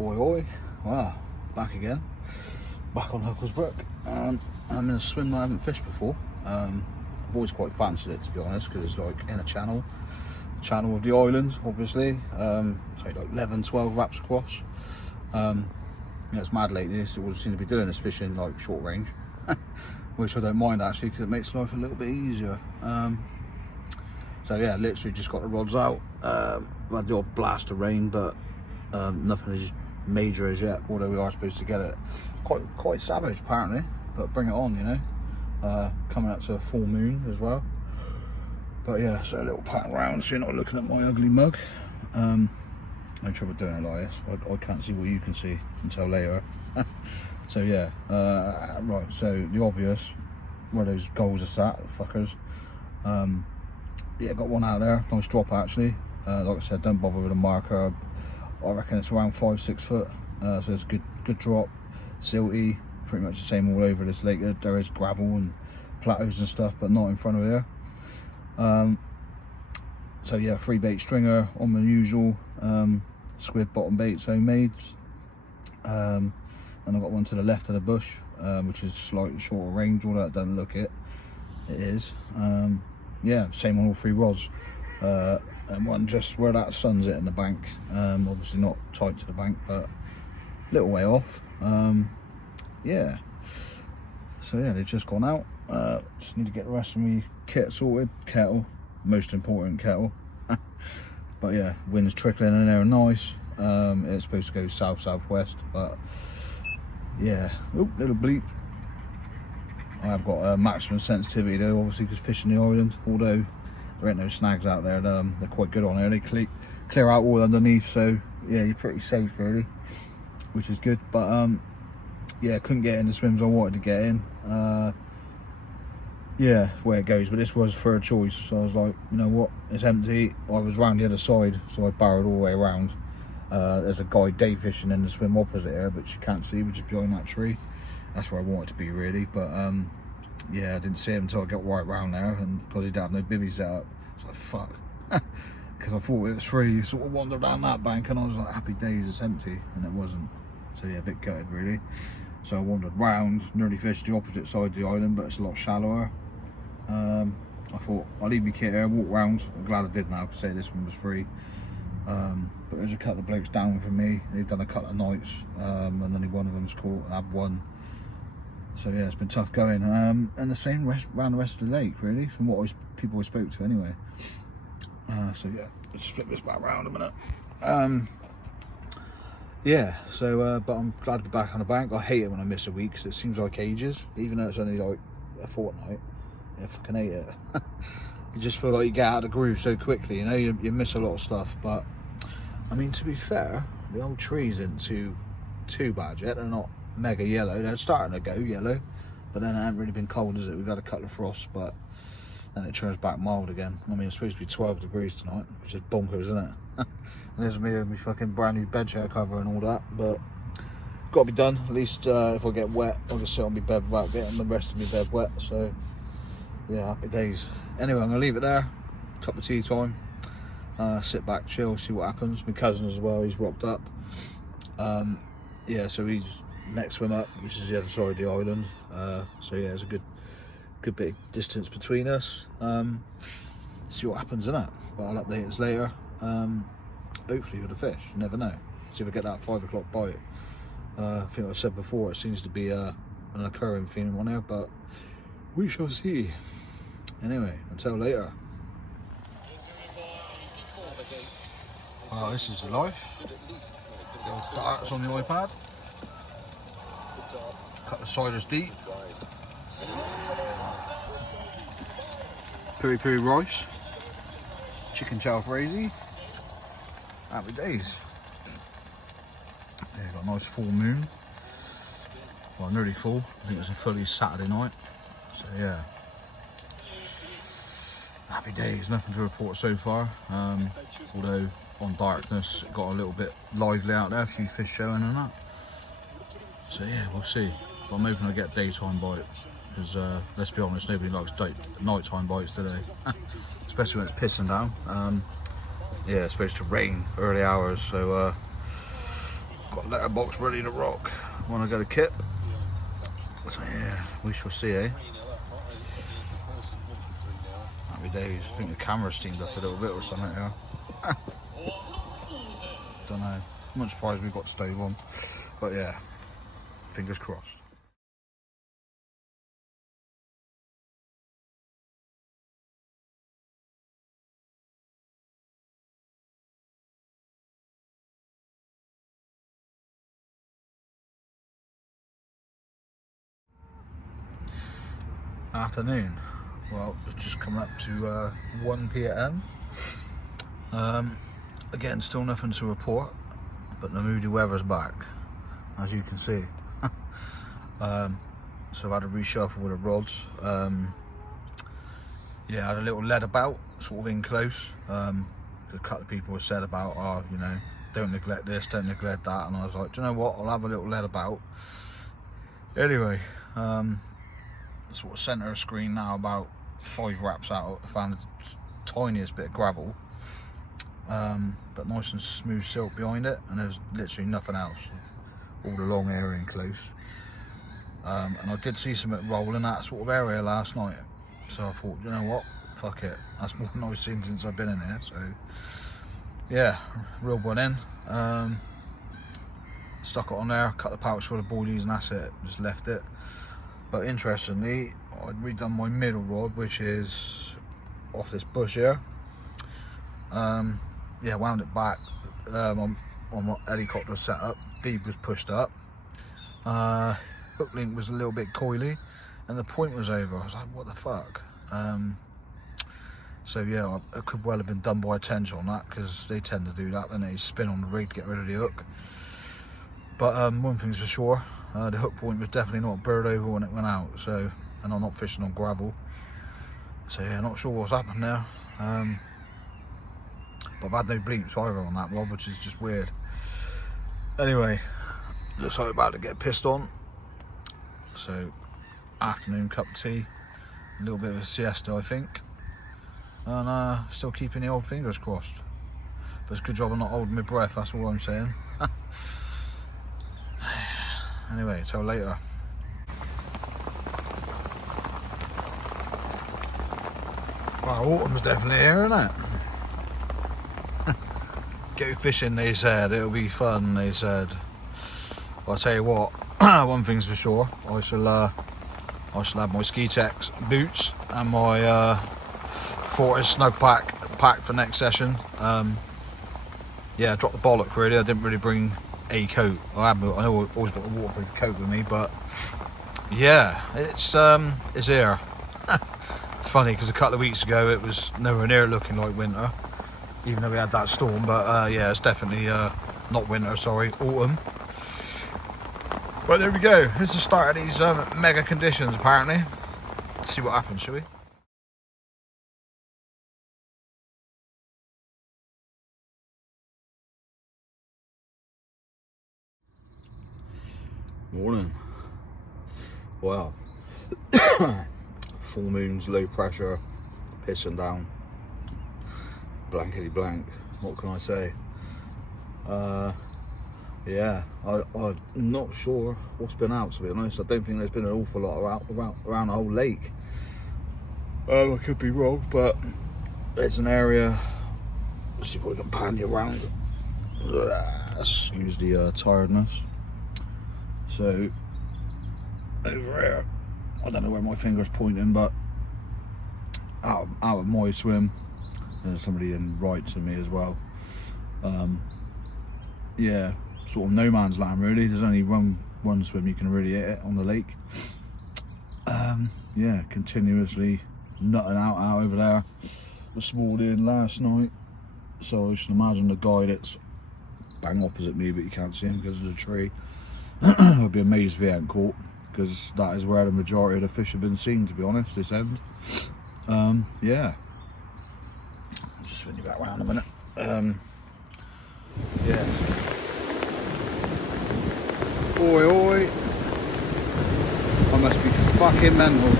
Oi oi, wow, back again, back on Huckles Brook, and I'm in a swim that I haven't fished before. I've always quite fancied it, to be honest, because it's like in a channel of the island, obviously. So like 11, 12 wraps across. It's mad lately, it's all seem to be doing is fishing like short range, which I don't mind actually, because it makes life a little bit easier. So yeah, literally just got the rods out. Had the odd blast of rain, but nothing is major as yet, although we are supposed to get it quite savage apparently, but bring it on, you know. Coming up to a full moon as well. But yeah, so a little pat around so you're not looking at my ugly mug. No trouble doing it like this. I can't see what you can see until later. So yeah, right, so the obvious, where those goals are sat, fuckers. Yeah, got one out there, nice drop actually. Like I said, don't bother with a marker. I reckon it's around 5-6 foot, so it's a good drop, silty, pretty much the same all over this lake. There is gravel and plateaus and stuff, but not in front of here. So yeah, 3 bait stringer on the usual, squid bottom baits homemade. And I've got one to the left of the bush, which is slightly shorter range, although it doesn't look it is. Yeah, same on all 3 rods. And one just where that sun's hitting the bank, obviously not tight to the bank, but a little way off. Yeah, so yeah, they've just gone out. Just need to get the rest of my kit sorted. Kettle, most important kettle. But yeah, wind's trickling in there nice. It's supposed to go south-southwest, but yeah, oop, little bleep. I have got a maximum sensitivity though, obviously, because fishing the island, although there ain't no snags out there. They're quite good on there. They clear out all underneath, so yeah, you're pretty safe really, which is good. But yeah, couldn't get in the swims I wanted to get in. Yeah, where it goes, but this was third choice, so I was like, you know what, it's empty. I was round the other side, so I barreled all the way around. There's a guy day fishing in the swim opposite here, but you can't see, which is behind that tree. That's where I wanted to be really, but yeah, I didn't see him until I got right round there, and because he didn't have no bivvy set up, so like fuck, because I thought it was free. You sort of wandered down that bank, and I was like, happy days, it's empty, and it wasn't. So yeah, a bit gutted really. So I wandered round, nearly fished the opposite side of the island, but it's a lot shallower. I thought I'll leave my kit here, walk round. I'm glad I did now, because say this one was free. But there's a couple of blokes down from me. They've done a couple of nights, and only one of them's caught, and I've won. So yeah, it's been tough going, and the same around the rest of the lake really, from what people I spoke to anyway. So yeah, let's flip this back around a minute. Yeah, so but I'm glad to be back on the bank. I hate it when I miss a week, because it seems like ages, even though it's only like a fortnight. Yeah, I fucking hate it. You just feel like you get out of the groove so quickly, you know. You miss a lot of stuff, but I mean, to be fair, the old trees isn't too bad yet. They're not mega yellow. They're starting to go yellow, but then it hasn't really been cold, is it? We've had a couple of frosts, but then it turns back mild again. I mean, it's supposed to be 12 degrees tonight, which is bonkers, isn't it? And there's me with my fucking brand new bed chair cover and all that, but got to be done. At least if I get wet, I'll just sit on my bed without getting the rest of my bed wet. So yeah, happy days. Anyway, I'm gonna leave it there. Cup of tea time. Sit back, chill, see what happens. My cousin as well, he's rocked up. Yeah, so he's next swim up, which is the other side of the island. So yeah, there's a good bit of distance between us. See what happens in that. But I'll update us later. Hopefully with a fish, you never know. See if I get that 5 o'clock bite. I think I said before, it seems to be an occurring theme on there, but we shall see. Anyway, until later. Oh, this is the life. The old darts on the iPad. Cut the ciders deep. Piri rice. Chicken jalfrezi. Happy days. Yeah, got a nice full moon. Well, nearly full. I think it's a fully Saturday night. So yeah. Happy days. Nothing to report so far. Although on darkness it got a little bit lively out there. A few fish showing and that. So yeah, we'll see. But I'm hoping I get daytime bite, because let's be honest, nobody likes nighttime bites today, especially when it's pissing down. Yeah, it's supposed to rain early hours, so Got a letterbox ready to rock when I go to Kip. So yeah, we shall see, eh? Happy days. I think the camera's steamed up a little bit or something here. Don't know. I'm not surprised we've got stove on. But yeah, fingers crossed. Afternoon. Well, it's just coming up to 1 p.m. Again, still nothing to report, but the moody weather's back, as you can see. So I've had a reshuffle with the rods. Yeah, I had a little lead about, sort of in close. A couple of people have said about, oh, you know, don't neglect this, don't neglect that, and I was like, do you know what? I'll have a little lead about. Anyway, sort of centre of screen now, about 5 wraps out. I found the tiniest bit of gravel, but nice and smooth silk behind it, and there's literally nothing else. All the long area in close. And I did see something rolling that sort of area last night, so I thought, you know what, fuck it, that's more than I've seen since I've been in here. So yeah, reeled one in, stuck it on there, cut the pouch for the boilies, and that's it, just left it. But interestingly, I'd redone my middle rod, which is off this bush here. Yeah, wound it back on my helicopter setup. Bead was pushed up. Hook link was a little bit coily, and the point was over. I was like, what the fuck? So yeah, it could well have been done by a tension on that, because they tend to do that, then they spin on the rig to get rid of the hook. But one thing's for sure, the hook point was definitely not bird over when it went out. So, and I'm not fishing on gravel, so yeah, not sure what's happened there. But I've had no bleeps either on that rod, which is just weird. Anyway, looks like I'm about to get pissed on. So, afternoon cup of tea, a little bit of a siesta, I think, and still keeping the old fingers crossed. But it's a good job I'm not holding my breath, that's all I'm saying. Anyway, till later. Well, autumn's definitely here, isn't it? Go fishing, they said. It'll be fun, they said. But I'll tell you what, one thing's for sure. I shall have my Ski-Tex boots and my Fortis snug pack for next session. Yeah, dropped the bollock really. I didn't really bring a coat. I know I've always got a waterproof coat with me, but yeah, it's here. It's funny because a couple of weeks ago it was nowhere near looking like winter, even though we had that storm. But yeah, it's definitely not winter, sorry, autumn. But there we go. Here's the start of these mega conditions apparently. Let's see what happens, shall we? Morning. Wow. Full moons, low pressure, pissing down. Blankety blank. What can I say? Yeah, I'm not sure what's been out, to be honest. I don't think there's been an awful lot around the whole lake. I could be wrong, but it's an area. Let's see if we can pan you around. Excuse the tiredness. So over here, I don't know where my finger's pointing, but out of my swim, there's somebody in right to me as well. Yeah, sort of no man's land really. There's only one swim you can really hit it on the lake. Yeah, continuously nutting out over there this morning, last night. So I should imagine the guy that's bang opposite me, but you can't see him because of the tree. I'd be amazed if he hadn't caught, because that is where the majority of the fish have been seen, to be honest, this end. Yeah. I'll just spin you back around a minute. Yeah. Oi, oi. I must be fucking mental.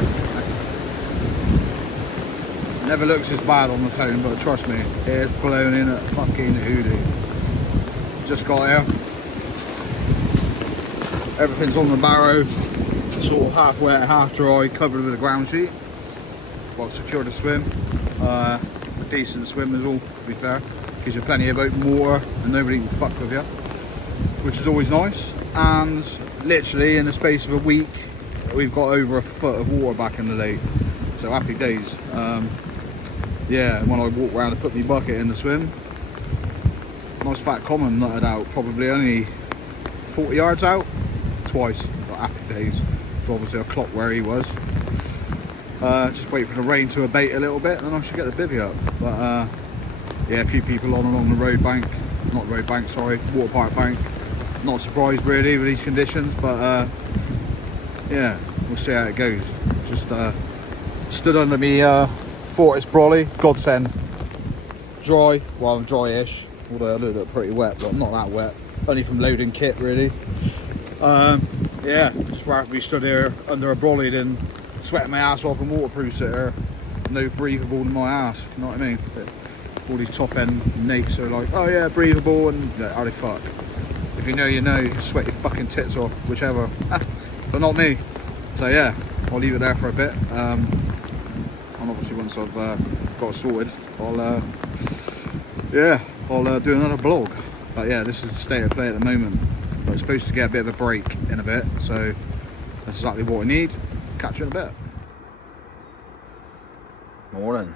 Never looks as bad on the phone, but trust me, it's blown in at fucking hoodoo. Just got here. Everything's on the barrow, sort of half wet, half dry, covered with a ground sheet. Well, secure the swim. A decent swim is all, to be fair. Gives you plenty of open water and nobody can fuck with you, which is always nice. And literally in the space of a week, we've got over a foot of water back in the lake. So happy days. Yeah, when I walk around and put my bucket in the swim, nice fat common nutted out, probably only 40 yards out, twice. So happy days. So obviously I clocked where he was. Just wait for the rain to abate a little bit and then I should get the bivvy up. But yeah, a few people on along the road bank, not road bank, sorry, water park bank. Not surprised really with these conditions, but yeah, we'll see how it goes. Just stood under me Fortis brolly, godsend. Dry, well I'm dry-ish, although I look pretty wet, but I'm not that wet. Only from loading kit really. Yeah, just rather be stood here under a brolly than sweating my ass off and waterproof it here. No breathable in my ass, you know what I mean? But all these top end nakes are like, oh yeah, breathable, and how they fuck. If you know, you know, you sweat your fucking tits off, whichever. But not me. So yeah, I'll leave it there for a bit. And obviously once I've got it sorted, I'll do another vlog. But yeah, this is the state of play at the moment. But it's supposed to get a bit of a break in a bit, so that's exactly what we need. Catch you in a bit. Morning.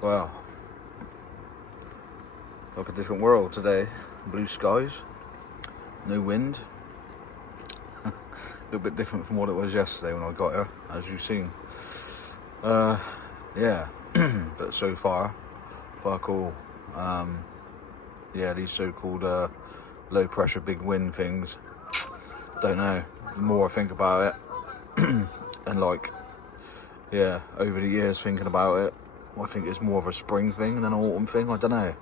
Well, like a different world today. Blue skies, no wind. A little bit different from what it was yesterday when I got here, as you've seen. Yeah, but so far, fuck all. Yeah, these so-called low pressure big wind things, don't know. The more I think about it, and like, yeah, over the years thinking about it, I think it's more of a spring thing than an autumn thing. I don't know,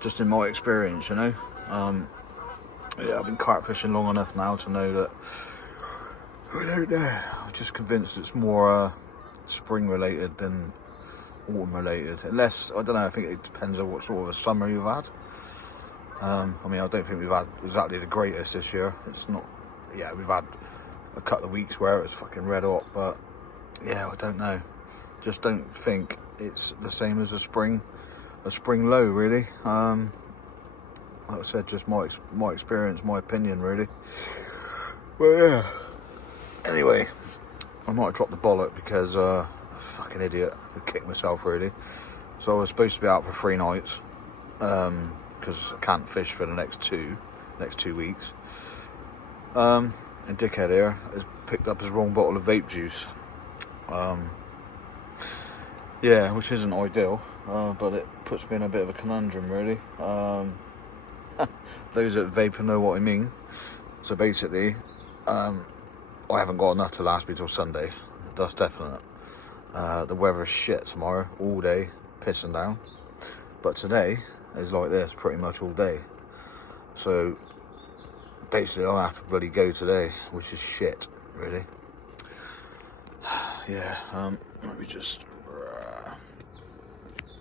just in my experience, you know. Yeah, I've been carp fishing long enough now to know that, I don't know, I'm just convinced it's more spring related than autumn related, unless, I don't know, I think it depends on what sort of a summer you've had. I mean, I don't think we've had exactly the greatest this year. It's not, yeah, we've had a couple of weeks where it's fucking red hot, but yeah, I don't know, just don't think it's the same as a spring low really. Like I said, just my experience, my opinion really. But yeah, anyway, I might have dropped the bollock because fucking idiot, I kicked myself really. So I was supposed to be out for 3 nights because I can't fish for the next two weeks. And dickhead here has picked up his wrong bottle of vape juice. Yeah, which isn't ideal, but it puts me in a bit of a conundrum really. Those that vape know what I mean. So basically, I haven't got enough to last me till Sunday. That's definite. The weather's shit tomorrow, all day, pissing down. But today is like this pretty much all day. So basically I'll have to bloody go today, which is shit, really. Yeah, let me just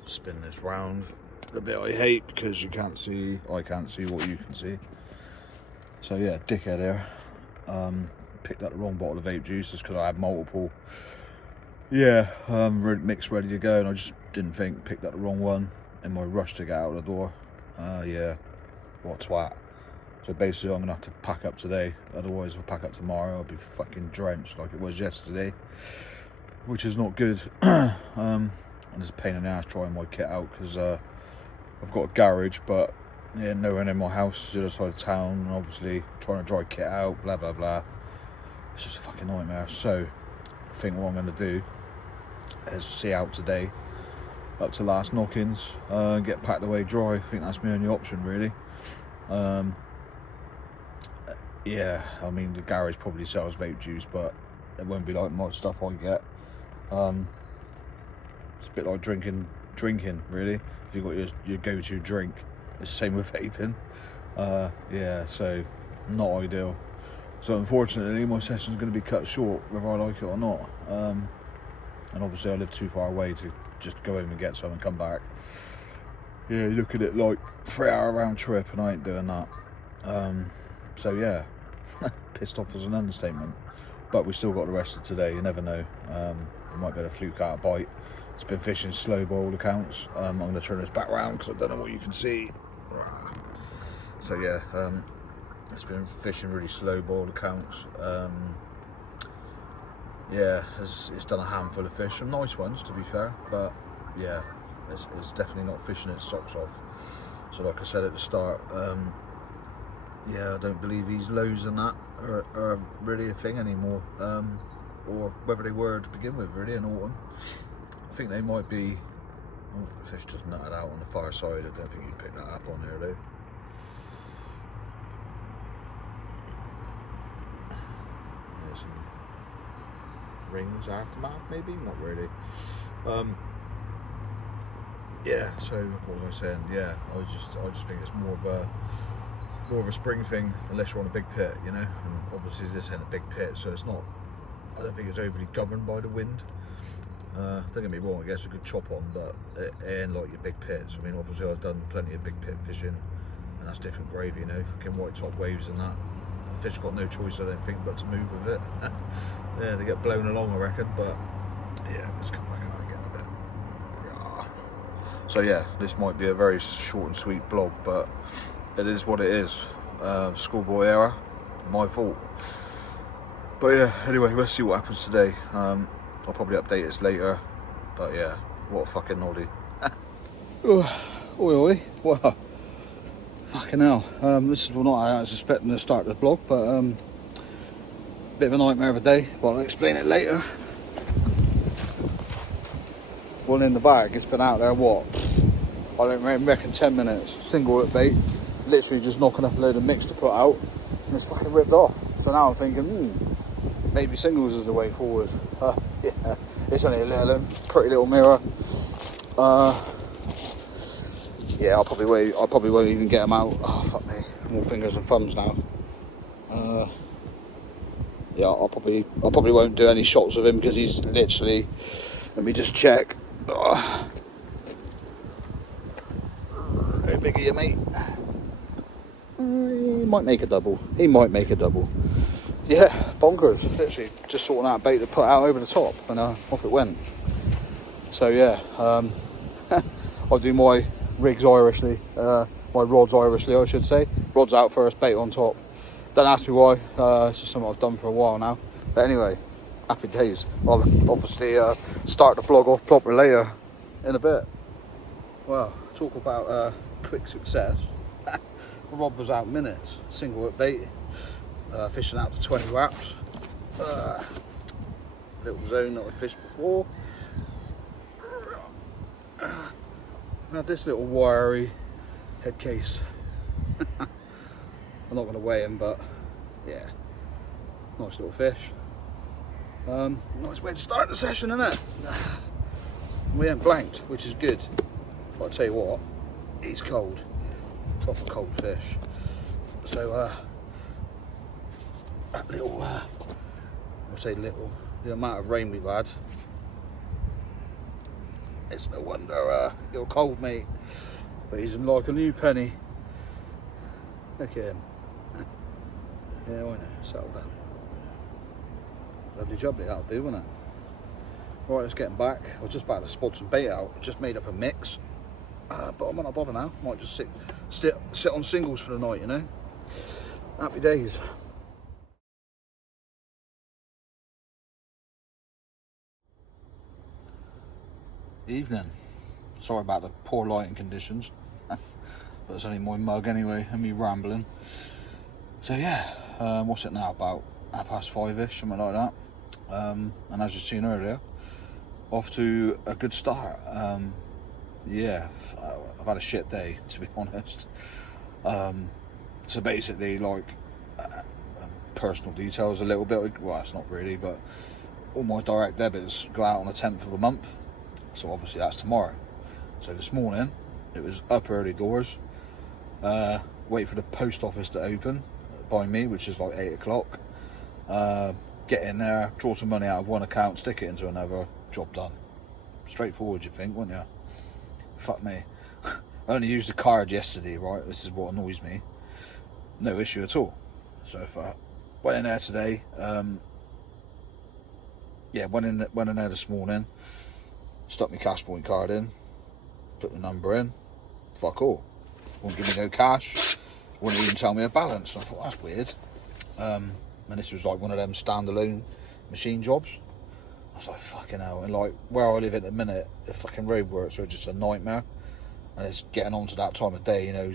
spin this round. The bit I hate because I can't see what you can see. So yeah, dickhead here. Picked up the wrong bottle of vape juice just because I had multiple. Yeah, mixed ready to go, and I just didn't think, picked up the wrong one in my rush to get out the door. Yeah, what a twat. So basically I'm gonna have to pack up today, otherwise if I pack up tomorrow I'll be fucking drenched like it was yesterday, which is not good. And it's a pain in the ass trying my kit out because I've got a garage, but yeah, no one in my house, it's the other side of town, and obviously trying to dry kit out, blah blah blah. It's just a fucking nightmare. So I think what I'm going to do is see out today up to last knockings, get packed away dry. I think that's my only option really. Yeah, I mean the garage probably sells vape juice, but it won't be like my stuff I get. It's a bit like drinking really. If you've got your go-to drink, it's the same with vaping. Yeah, so not ideal. So unfortunately my session's going to be cut short whether I like it or not. And obviously I live too far away to just go home and get some and come back. Yeah, you look at it like 3 hour round trip and I ain't doing that. So yeah, Pissed off is an understatement. But we still got arrested today, you never know. We might be able to fluke out a bite. It's been fishing slow by all accounts. I'm going to turn this back around because I don't know what you can see. So yeah, it's been fishing really slow by all accounts. Yeah, it's done a handful of fish, some nice ones to be fair, but yeah, it's definitely not fishing its socks off. So like I said at the start, yeah, I don't believe these lows and that are really a thing anymore, or whether they were to begin with really in autumn. I think they might be. Oh, the fish just nutted out on the far side. I don't think you'd pick that up on there though. There's some rings aftermath maybe, not really. Yeah, so what was I saying? Yeah, I just think it's more of a spring thing, unless you're on a big pit, you know. And obviously this ain't a big pit, so it's not. I don't think it's overly governed by the wind. Don't get me wrong, I guess a good chop on, but it ain't like your big pits. I mean, obviously I've done plenty of big pit fishing, and that's different gravy, you know. Fucking white top waves and that. The fish got no choice, I don't think, but to move with it. Yeah, they get blown along, I reckon. But yeah, let's come back out again a bit. So yeah, this might be a very short and sweet blog, but it is what it is. Schoolboy error, my fault. But yeah, anyway, let's see what happens today. I'll probably update this later. But yeah, what a fucking noddy. Oi, wow. Fucking hell. This is not how I was expecting to start the blog, but bit of a nightmare of a day, but I'll explain it later. One in the bag, it's been out there, what? I don't reckon 10 minutes. Single whip bait, literally just knocking up a load of mix to put out, and it's fucking ripped off. So now I'm thinking, maybe singles is the way forward. Yeah, it's only a little, pretty little mirror. Yeah, I probably won't even get them out. Oh fuck me, more fingers and thumbs now. Yeah, I probably won't do any shots of him because he's literally. Let me just check. How big are you, mate? He might make a double. Yeah, bonkers. Literally just sorting out bait to put out over the top, and off it went. So yeah, I'll do my rigs Irishly, my rods Irishly, I should say. Rods out first, bait on top. Don't ask me why. It's just something I've done for a while now. But anyway, happy days. I'll obviously start the vlog off proper later in a bit. Well, talk about quick success. Rod was out minutes, single whip bait, fishing out to 20 wraps. Little zone that I fished before. Now this little wiry head case. I'm not going to weigh him, but yeah, nice little fish. Nice way to start the session, isn't it? We ain't blanked, which is good. But I'll tell you what, he's cold. Proper cold fish. So that little, I'll say little, the amount of rain we've had, it's no wonder you're cold, mate. But he's like a new penny. Look at him. Yeah, I know, settle down. Lovely jubbly, that'll do, won't it? Right, let's get him back. I was just about to spot some bait out. Just made up a mix. But I'm not bothered now. Might just sit on singles for the night, you know. Happy days. Evening. Sorry about the poor lighting conditions. But it's only my mug anyway, and me rambling. So yeah, what's it now? About 5:30ish, something like that. And as you've seen earlier, off to a good start. Yeah, I've had a shit day, to be honest. So basically, like, personal details a little bit. Well, it's not really, but all my direct debits go out on the 10th of the month. So obviously that's tomorrow. So this morning, it was up early doors. Wait for the post office to open by me, which is like 8 o'clock. Get in there, draw some money out of one account, stick it into another, job done. Straightforward, you'd think, wouldn't you? Fuck me. I only used a card yesterday, right? This is what annoys me. No issue at all. So Went in there today. Went in there this morning. Stuck my cash point card in. Put the number in. Fuck all. Wouldn't give me no cash. Wouldn't even tell me a balance. I thought, that's weird. And this was like one of them standalone machine jobs. I was like, fucking hell. And like where I live at the minute, the fucking roadworks are just a nightmare. And it's getting on to that time of day, you know,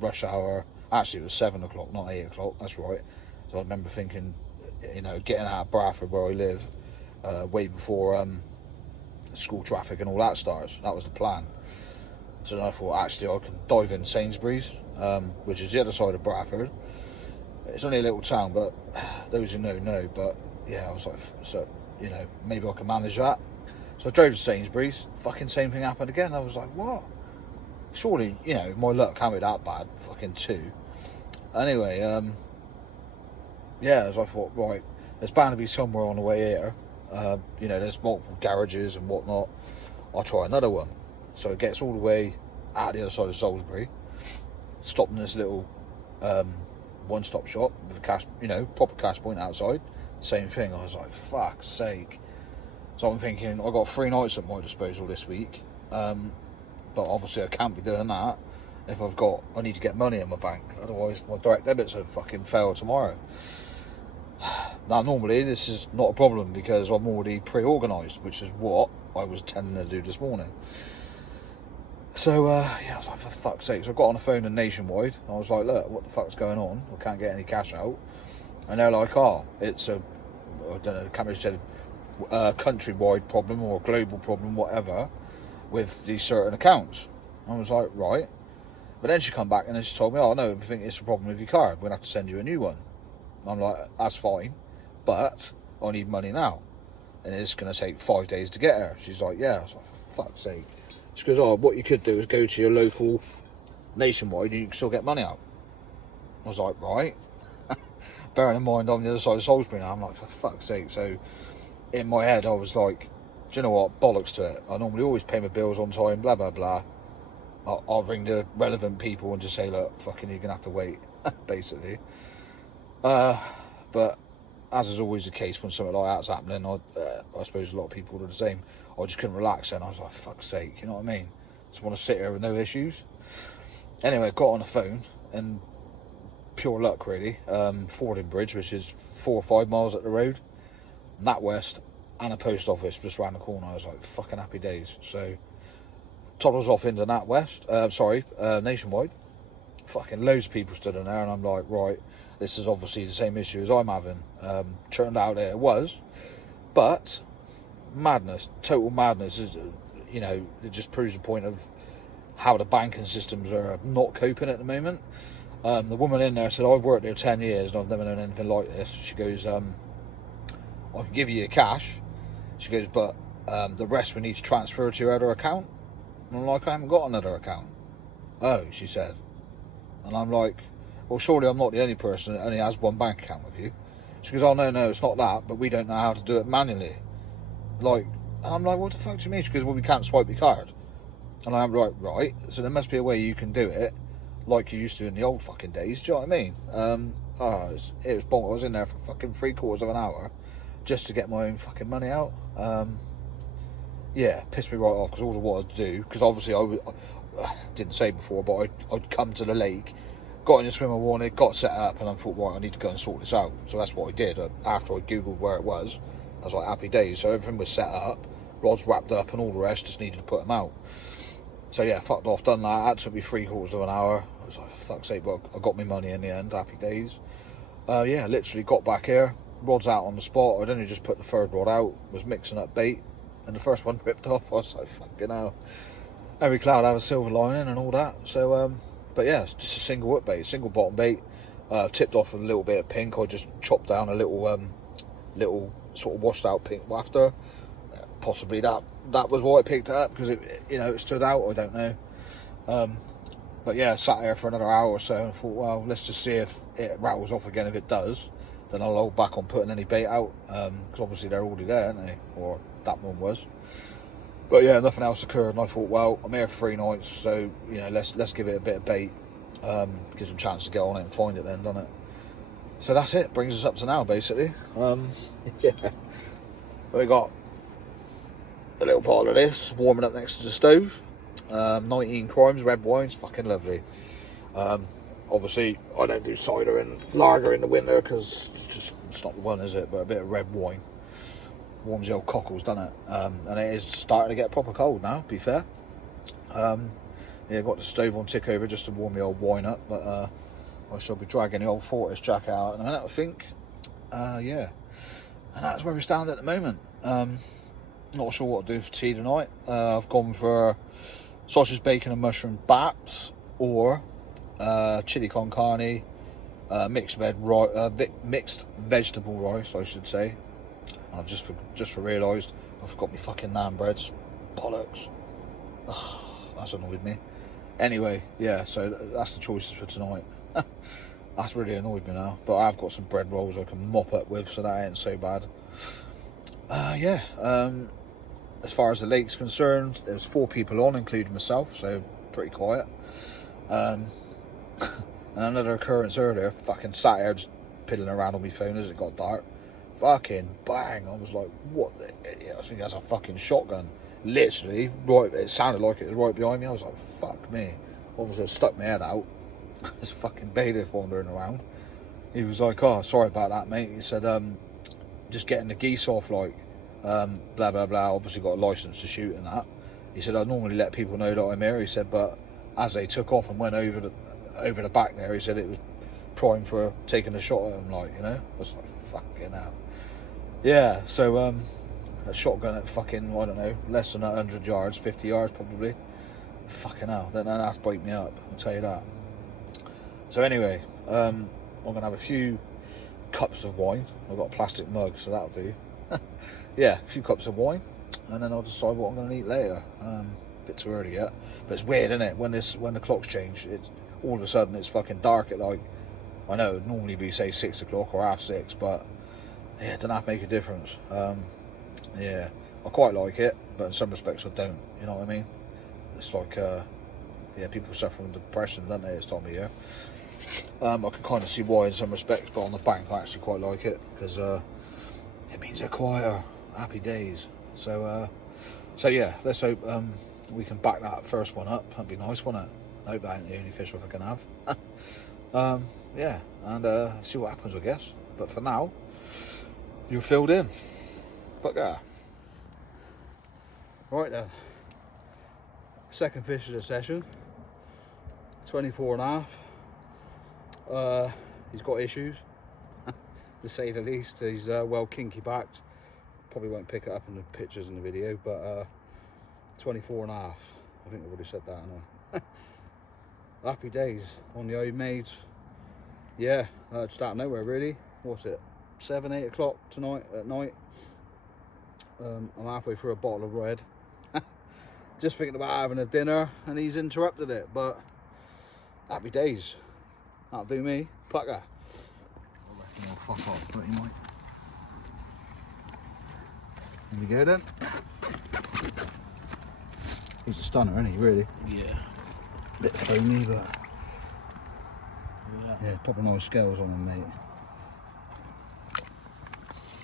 rush hour. Actually, it was 7 o'clock, not 8 o'clock. That's right. So I remember thinking, you know, getting out of Bradford where I live way before school traffic and all that starts. That was the plan. So then I thought, actually, I can dive in Sainsbury's, which is the other side of Bradford. It's only a little town, but those who know. But yeah, I was like, so, you know, maybe I can manage that. So I drove to Sainsbury's. Fucking same thing happened again. I was like, what? Surely, you know, my luck can't be that bad. Fucking 2. Anyway, as I thought, right, there's bound to be somewhere on the way here. You know, there's multiple garages and whatnot. I'll try another one. So it gets all the way out the other side of Salisbury. Stopped in this little one-stop shop with a cash, you know, proper cash point outside. Same thing. I was like, fuck's sake. So I'm thinking, I got 3 nights at my disposal this week. But obviously I can't be doing that if I need to get money in my bank. Otherwise my direct debits will fucking fail tomorrow. Now normally this is not a problem because I'm already pre-organised, which is what I was tending to do this morning. So I was like, for fuck's sake. So I got on the phone to Nationwide. I was like, look, what the fuck's going on? I can't get any cash out. And they're like, it's a, I don't know, can't really say a countrywide problem or a global problem, whatever, with these certain accounts. I was like, right. But then she come back and then she told me, no, I think it's a problem with your card. We're going to have to send you a new one. I'm like, that's fine, but I need money now. And it's going to take 5 days to get her. She's like, yeah. I was like, for fuck's sake. She goes, what you could do is go to your local Nationwide and you can still get money out. I was like, right. Bearing in mind I'm the other side of Salisbury now, I'm like, for fuck's sake. So in my head I was like, do you know what, bollocks to it. I normally always pay my bills on time, blah blah blah. I'll ring the relevant people and just say, look, fucking you're gonna have to wait, basically. But as is always the case when something like that's happening, I suppose a lot of people are the same. I just couldn't relax then. I was like, fuck's sake, you know what I mean? Just want to sit here with no issues. Anyway, I got on the phone and pure luck really. Fordingbridge, which is 4 or 5 miles up the road, NatWest and a post office just round the corner. I was like, fucking happy days. So topped us off into NatWest, Nationwide. Fucking loads of people stood in there and I'm like, right, this is obviously the same issue as I'm having. Turned out it was, but madness, total madness. Is, you know, it just proves the point of how the banking systems are not coping at the moment. The woman in there said, I've worked there 10 years and I've never known anything like this. She goes, I can give you your cash. She goes, but the rest we need to transfer to your other account. And I'm like, I haven't got another account. Oh, she said. And I'm like, well, surely I'm not the only person that only has one bank account with you. She goes, oh, no, it's not that, but we don't know how to do it manually. Like, and I'm like, what the fuck do you mean? She goes, well, we can't swipe your card. And I'm like, right, so there must be a way you can do it like you used to in the old fucking days. Do you know what I mean? It was bonkers. I was in there for fucking 3/4 of an hour just to get my own fucking money out. Pissed me right off because all I wanted to do, because obviously I didn't say before, but I'd come to the lake, got in the swimmer warning, got set up, and I thought, right, I need to go and sort this out. So that's what I did. After I googled where it was, I was like, happy days. So everything was set up, rods wrapped up, and all the rest, just needed to put them out. So yeah, fucked off, done that. That took me 3/4 of an hour. I was like, for fuck's sake, but I got my money in the end, happy days. Literally got back here, rods out on the spot. I'd only just put the third rod out, was mixing up bait, and the first one ripped off. I was like, fucking hell. Every cloud had a silver lining and all that. So, but yeah, it's just a single whip bait, single bottom bait. Tipped off with a little bit of pink. I just chopped down a little sort of washed out pink wafter. Possibly that was why I picked it up, because it stood out. I don't know. But yeah, sat there for another hour or so and thought, well, let's just see if it rattles off again. If it does, then I'll hold back on putting any bait out, because obviously they're already there, aren't they? Or that one was. But yeah, nothing else occurred, and I thought, well, I'm here for 3 nights, so let's give it a bit of bait, gives them a chance to get on it and find it then, doesn't it? So that's it, brings us up to now basically. Yeah, we got a little pile of this warming up next to the stove. 19 Crimes red wine's fucking lovely. Obviously I don't do cider and lager in the winter because it's not the one, is it? But a bit of red wine warms the old cockles, doesn't it? And it is starting to get proper cold now, to be fair. Yeah, got the stove on tick over just to warm the old wine up, but I shall be dragging the old Fortis jacket out in a minute, I think. Yeah, and that's where we stand at the moment. Not sure what to do for tea tonight. I've gone for sausage, bacon and mushroom baps, or chili con carne, mixed vegetable rice, I should say. I've just realised I forgot my fucking naan breads. Bollocks. Ugh, that's annoyed me. Anyway, yeah, so that's the choices for tonight. That's really annoyed me now, but I've got some bread rolls I can mop up with, so that ain't so bad. Yeah, as far as the lake's concerned, there's 4 people on, including myself, so pretty quiet. And another occurrence earlier, fucking sat here just piddling around on my phone as it got dark. Fucking bang, I was like, what the idiot? I think that's a fucking shotgun. Literally, right, it sounded like it was right behind me. I was like, fuck me. Obviously I stuck my head out. There's fucking bailiff wandering around. He was like, oh, sorry about that, mate. He said, just getting the geese off, like, blah, blah, blah. Obviously got a licence to shoot and that. He said, I normally let people know that I'm here. He said, but as they took off and went over the back there, he said it was prime for taking a shot at him, like, you know. I was like, fucking hell. Yeah, so, a shotgun at fucking, I don't know, less than 100 yards, 50 yards probably. Fucking hell, then that'd have to break me up, I'll tell you that. So anyway, I'm going to have a few cups of wine. I've got a plastic mug, so that'll do. Yeah, a few cups of wine, and then I'll decide what I'm going to eat later. A bit too early yet, but it's weird, isn't it? When the clocks change, it's all of a sudden it's fucking dark at, like, I know it'd normally be say 6 o'clock or 6:30, but yeah, it doesn't have to make a difference. Yeah, I quite like it, but in some respects I don't. You know what I mean? It's like, yeah, people suffer from depression, don't they? This time of year. I can kind of see why in some respects, but on the bank I actually quite like it because it means they're quieter. Happy days. So yeah, let's hope we can back that first one up. That'd be nice, wouldn't it? I hope that ain't the only fish I can have. Yeah, and see what happens, I guess. But for now, you're filled in. But yeah. Right then. Second fish of the session. 24 and a half. He's got issues, to say the least. He's well kinky backed. Probably won't pick it up in the pictures in the video, but 24 and a half. I think I've already said that, haven't I? Happy days on the homemade. Yeah, just out of nowhere really. What's it? 7, 8 o'clock tonight at night. I'm halfway through a bottle of red. Just thinking about having a dinner and he's interrupted it, but happy days. That'll do me. Pucker. I reckon I'll fuck off, but he might. There we go then. He's a stunner, isn't he, really? Yeah. Bit foamy, but yeah, proper nice scales on him, mate.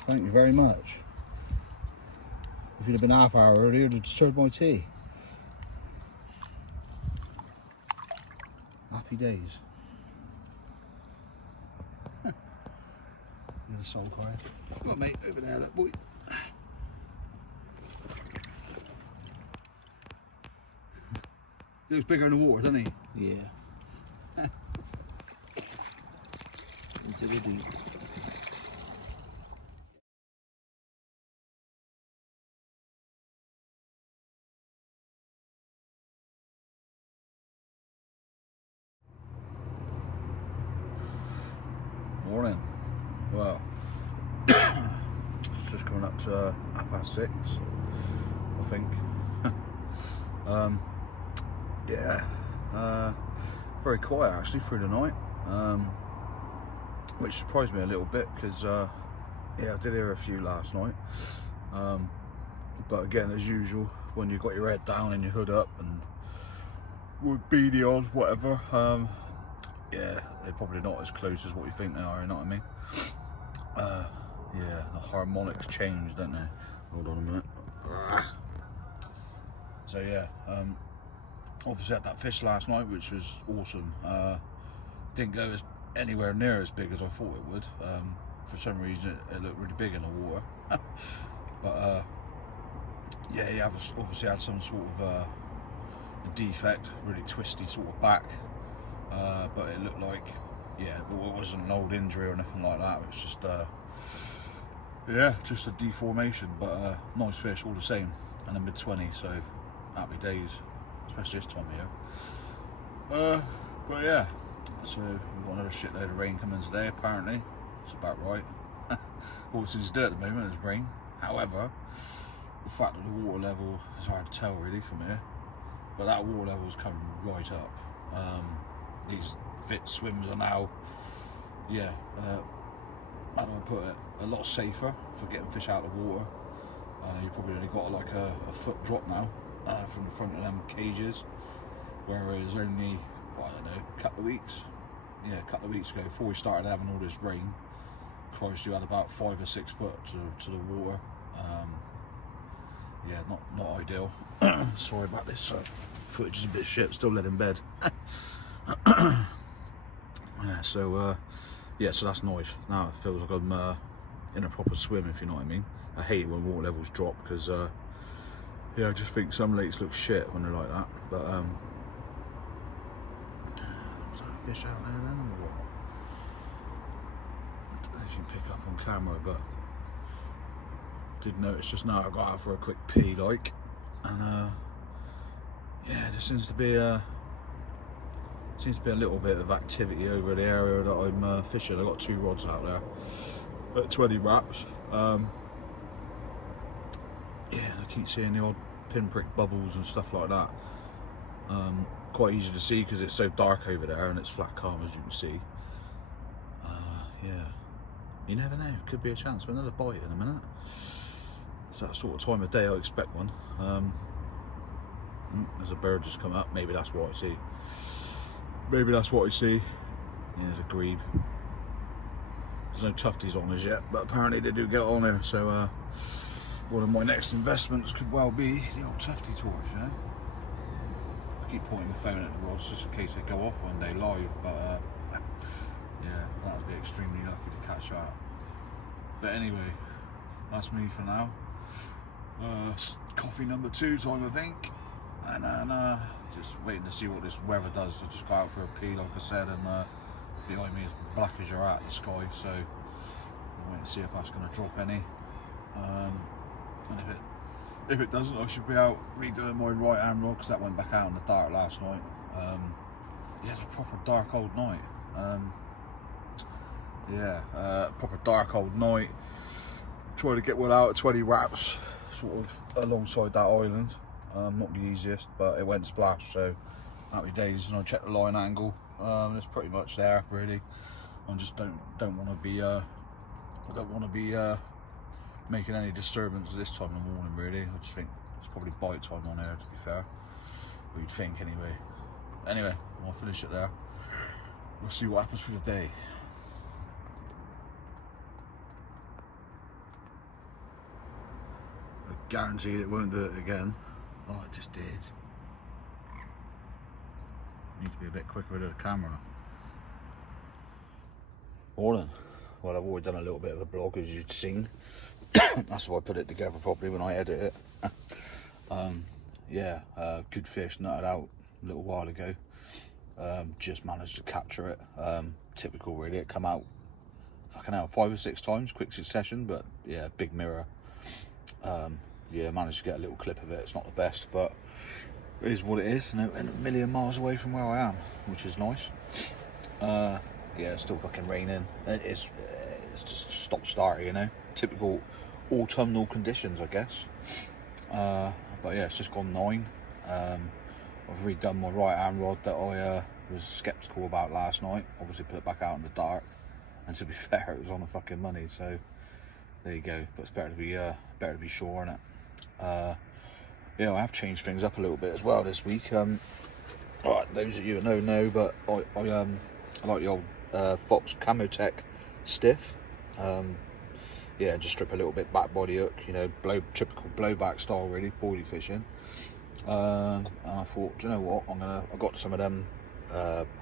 Thank you very much. If you'd have been half hour earlier, you'd have disturbed my tea. Happy days. The soul card. Come on, mate, over there, look, boy. He looks bigger in the water, doesn't he? Yeah. Into the deep. Morning. Well, it's just coming up to 6:30, I think. Yeah, very quiet actually through the night, which surprised me a little bit because yeah, I did hear a few last night, but again, as usual, when you've got your head down and your hood up and with beanie on, whatever, yeah, they're probably not as close as what you think they are, you know what I mean? Yeah, the harmonics change, don't they? Hold on a minute. So yeah, obviously had that fish last night, which was awesome. Didn't go anywhere near as big as I thought it would. For some reason it looked really big in the water. But yeah, he obviously had some sort of a defect, really twisty sort of back. But it looked like, yeah, it wasn't an old injury or anything like that. It was just yeah, just a deformation, but nice fish all the same, and a mid-20, so happy days, especially this time of year. But yeah, so we've got another shitload of rain coming today, apparently. It's about right. All it seems to do at the moment is rain. However, the fact that the water level is hard to tell really from here, but that water level's come right up. These fit swims are now, yeah, how do I put it, a lot safer for getting fish out of the water. You probably only got like a foot drop now from the front of them cages, whereas only, well, I don't know, a couple of weeks ago, before we started having all this rain, Christ, you had about 5 or 6 foot to the water. Yeah, not ideal. Sorry about this, footage is a bit shit, still led in bed. Yeah, so yeah, so that's nice. Now it feels like I'm in a proper swim, if you know what I mean. I hate it when water levels drop, because yeah, I just think some lakes look shit when they're like that. But was that a fish out there then, or what? I don't know if you can pick up on camera, but did notice just now I got out for a quick pee, like, and yeah, there seems to be a little bit of activity over the area that I'm fishing. I got 2 rods out there at 20 wraps. Yeah, and I keep seeing the odd pinprick bubbles and stuff like that. Quite easy to see because it's so dark over there and it's flat calm, as you can see. Yeah, you never know, could be a chance for another bite in a minute. It's that sort of time of day I expect one. There's a bird just come up, maybe that's what I see. Maybe that's what I see. Yeah, there's a grebe. There's no tufties on us yet, but apparently they do get on here, so one of my next investments could well be the old tufty torch, you know. I keep pointing the phone at the rods just in case they go off one day live, but yeah, that would be extremely lucky to catch that. But anyway, that's me for now. Coffee number 2 time, I think, and then just waiting to see what this weather does. I just got out for a pee, like I said, and behind me is black as you're at, the sky, so I'm waiting to see if that's going to drop any. And if it doesn't, I should be out redoing my right hand rod, because that went back out in the dark last night. Yeah, it's a proper dark old night. Yeah, proper dark old night. Trying to get one out at 20 wraps, sort of alongside that island. Not the easiest, but it went splash, so happy days. And I checked the line angle. It's pretty much there, really. I just don't want to be making any disturbance this time in the morning, really. I just think it's probably bite time on there, to be fair. What you'd think, anyway. Anyway, I'll finish it there. We'll see what happens for the day. I guarantee it won't do it again. Oh, it just did. Need to be a bit quicker with the camera. Morning. Well, I've already done a little bit of a blog, as you've seen. That's why I put it together properly when I edit it. Yeah, good fish, nutted out a little while ago. Just managed to capture it. Typical, really. It come out, fucking hell, 5 or 6 times, quick succession, but yeah, big mirror. Yeah, managed to get a little clip of it. It's not the best, but it is what it is, and a million miles away from where I am, which is nice. Yeah, it's still fucking raining. It's just stop-start, you know. Typical autumnal conditions, I guess. But yeah, it's just gone 9. I've redone my right-hand rod that I was sceptical about last night. Obviously put it back out in the dark, and to be fair, it was on the fucking money, so there you go. But it's better to be sure, innit? Yeah, I have changed things up a little bit as well this week. Alright, those of you that know, but I like the old Fox Camotech stiff. Yeah, just strip a little bit back body hook, you know, typical blowback style really, boilie fishing. And I thought, do you know what, I got some of them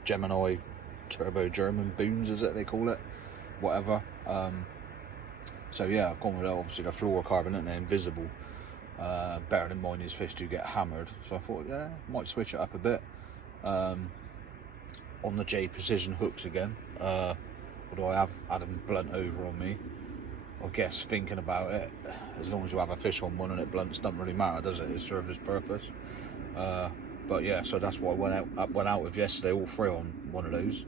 Gemini Turbo German booms, is it they call it, whatever. So yeah, I've gone with obviously the fluorocarbon, and they're invisible. Better than mine, these fish do get hammered, so I thought, yeah, might switch it up a bit. On the J Precision hooks again, although I have had them blunt over on me. I guess thinking about it, as long as you have a fish on one and it blunts, doesn't really matter, does it? It serves its purpose. But yeah, so that's what I went out with yesterday, all three on one of those.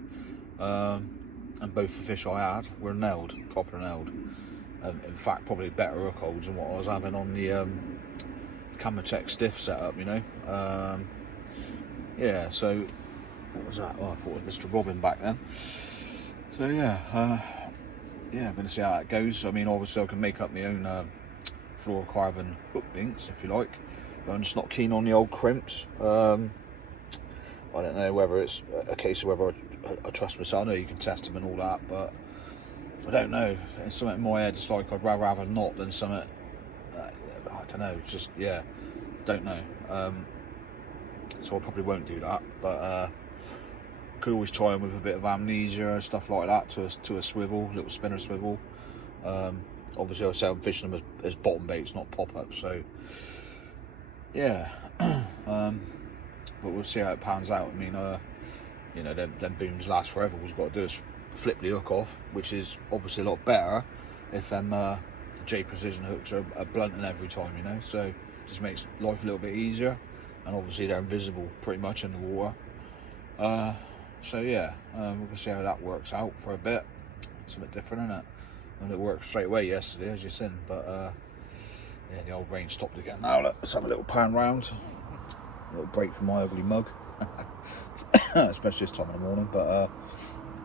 And both the fish I had were nailed, proper nailed. In fact, probably better hook holds than what I was having on the Camotech stiff setup, you know. Yeah, so what was that? Oh, I thought it was Mr. Robin back then. So yeah, yeah, I'm going to see how that goes. I mean, obviously I can make up my own fluorocarbon hook links if you like, but I'm just not keen on the old crimps. I don't know whether it's a case of whether I trust myself. I know you can test them and all that, but I don't know. It's something in my head, it's like I'd rather have a knot than something, I don't know, just, yeah, don't know. So I probably won't do that, but could always try them with a bit of amnesia and stuff like that to a swivel, little spinner swivel. Obviously I say I'm fishing them as bottom baits, not pop-ups, so yeah. But we'll see how it pans out. I mean, you know, them booms last forever. All we've got to do is flip the hook off, which is obviously a lot better if them J Precision hooks are blunting every time, you know, so just makes life a little bit easier. And obviously they're invisible pretty much in the water. So yeah, we're going to see how that works out for a bit. It's a bit different, isn't it? And it worked straight away yesterday, as you've seen. But yeah, the old rain stopped again now. Let's have a little pan round. A little break from my ugly mug. Especially this time in the morning. But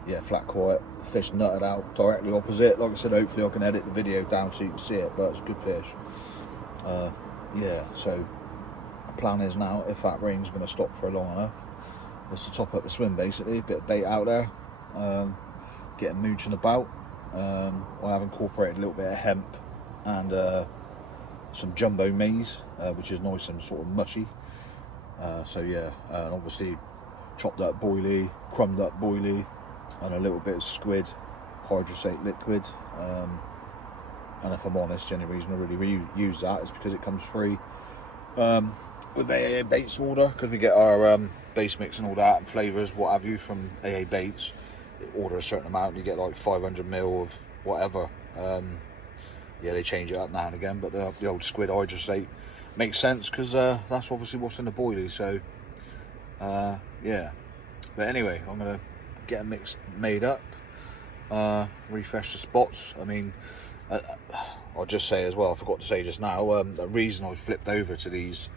yeah, flat quiet. Fish nutted out directly opposite. Like I said, hopefully I can edit the video down so you can see it. But it's a good fish. Yeah, so the plan is now, if that rain's going to stop for long enough, is to top up the swim basically, a bit of bait out there, getting mooching about. I have incorporated a little bit of hemp and some jumbo maize, which is nice and sort of mushy. So yeah, and obviously chopped up boilie, crumbed up boilie, and a little bit of squid hydrosate liquid. And if I'm honest, the only reason I really use that is because it comes free with AA Baits order, because we get our base mix and all that and flavours, what have you, from AA Baits. Order a certain amount and you get like 500 ml of whatever. Yeah, they change it up now and again, but the old squid hydrostate makes sense because that's obviously what's in the boilie. So yeah, but anyway, I'm gonna get a mix made up, refresh the spots. I mean, I'll just say as well, I forgot to say just now, the reason I flipped over to these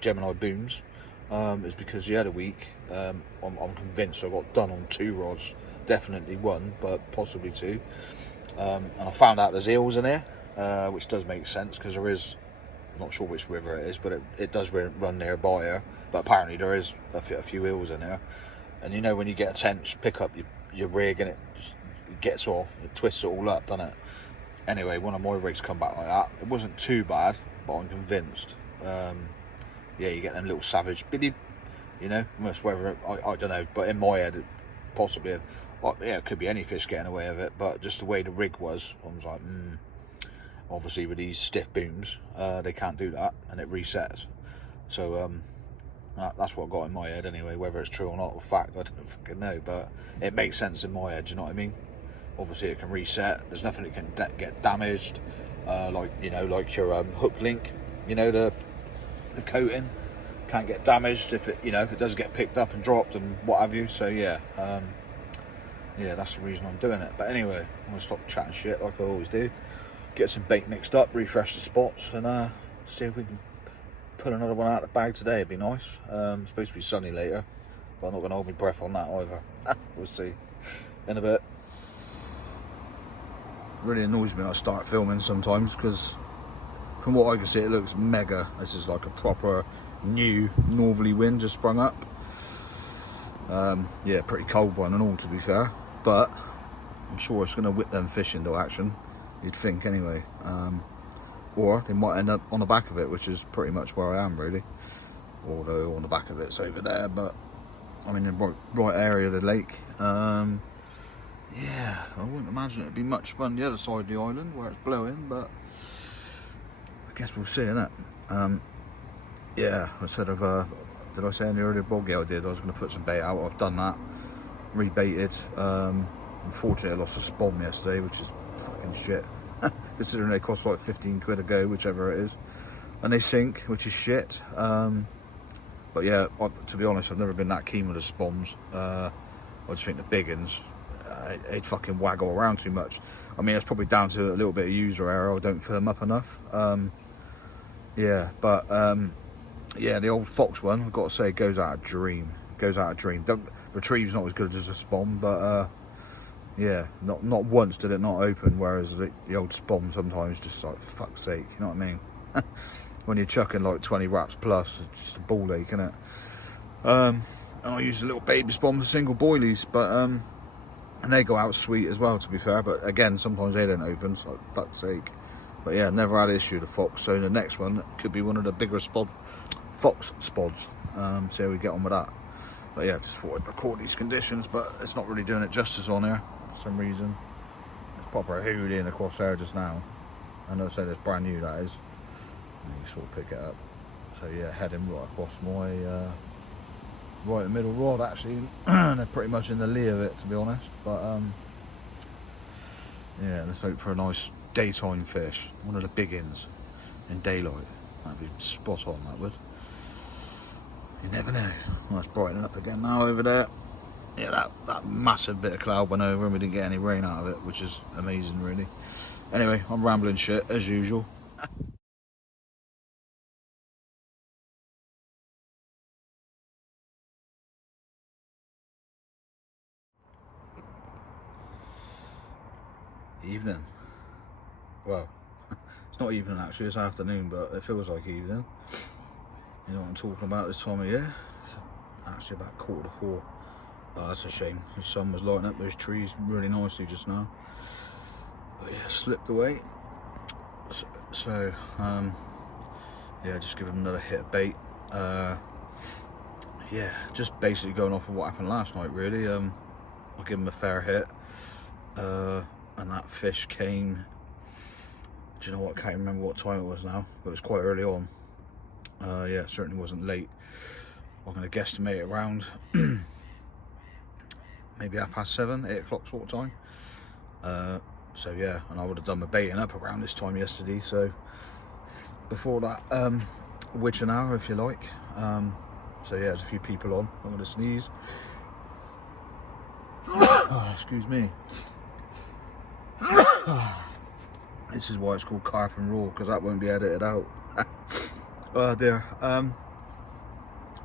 Gemini booms is because the other week I'm convinced I got done on 2 rods, definitely 1, but possibly 2, and I found out there's eels in here, which does make sense because there is, I'm not sure which river it is, but it does run nearby here, but apparently there is a few eels in there. And you know, when you get a tench, pick up your rig and it just gets off, it twists it all up, doesn't it? Anyway, one of my rigs come back like that. It wasn't too bad, but I'm convinced. Yeah, you get them little savage beep, you know, almost whether I don't know, but in my head it possibly, well, yeah, it could be any fish getting away with it, but just the way the rig was, I was like, obviously with these stiff booms, they can't do that, and it resets. So that's what I got in my head anyway. Whether it's true or not, or fact, I don't fucking know, but it makes sense in my head. Do you know what I mean? Obviously, it can reset. There's nothing that can get damaged, like, you know, like your hook link. You know, the coating can't get damaged if it, you know, if it does get picked up and dropped and what have you. So yeah, yeah, that's the reason I'm doing it. But anyway, I'm gonna stop chatting shit like I always do. Get some bait mixed up, refresh the spots, and see if we can put another one out of the bag today. It'd be nice. It's supposed to be sunny later, but I'm not going to hold my breath on that either. We'll see in a bit. Really annoys me when I start filming sometimes, because from what I can see it looks mega. This is like a proper new northerly wind just sprung up. Yeah, pretty cold one and all, to be fair, but I'm sure it's going to whip them fish into action, you'd think anyway. Or they might end up on the back of it, which is pretty much where I am really, although on the back of it's over there, but I'm in the right area of the lake. Yeah, I wouldn't imagine it'd be much fun the other side of the island where it's blowing, but I guess we'll see, innit? Yeah, instead of, did I say in the earlier bog? Yeah, I did. I was going to put some bait out. I've done that, rebaited. Unfortunately, I lost a spom yesterday, which is fucking shit, considering they cost like 15 quid a go, whichever it is, and they sink, which is shit. But yeah, to be honest, I've never been that keen with the spoms. I just think the big uns, they'd fucking waggle around too much. I mean, it's probably down to a little bit of user error. I don't fill them up enough. Yeah, but yeah, the old fox one, I've got to say, goes out of dream. Goes out of dream. Retrieve's not as good as a spom, but yeah, not once did it not open. Whereas the old spom sometimes just like, fuck's sake, you know what I mean? When you're chucking like 20 wraps plus, it's just a ball ache, isn't it? And I use a little baby spom for single boilies, but and they go out sweet as well, to be fair. But again, sometimes they don't open, so like, fuck's sake. But yeah, never had an issue with the fox, so the next one could be one of the bigger fox spods. See how we get on with that. But yeah, just thought I'd record these conditions, but it's not really doing it justice on here for some reason. It's proper hooting across there just now. I know I said it's brand new, that is. And you sort of pick it up. So yeah, heading right across my right in the middle rod actually. They're pretty much in the lee of it, to be honest. But yeah, let's hope for a nice daytime fish. One of the big ins in daylight. That'd be spot on, that would. You never know. Well, it's brightening up again now over there. Yeah, that massive bit of cloud went over and we didn't get any rain out of it, which is amazing really. Anyway, I'm rambling shit as usual. Evening. Well, it's not evening actually, it's afternoon, but it feels like evening. You know what I'm talking about this time of year? It's actually about 4:15. Oh, that's a shame. His sun was lighting up those trees really nicely just now. But yeah, slipped away. So yeah, just give him another hit of bait. Yeah, just basically going off of what happened last night really. I'll give him a fair hit. And that fish came, do you know what, I can't remember what time it was now, but it was quite early on. Yeah, it certainly wasn't late. I'm going to guesstimate around maybe 7:30, 8 o'clock sort of time. So yeah, and I would have done my baiting up around this time yesterday, so before that witching hour, if you like. So yeah, there's a few people on. I'm going to sneeze. Oh, excuse me. This is why it's called Carp and Raw, because that won't be edited out. Oh dear.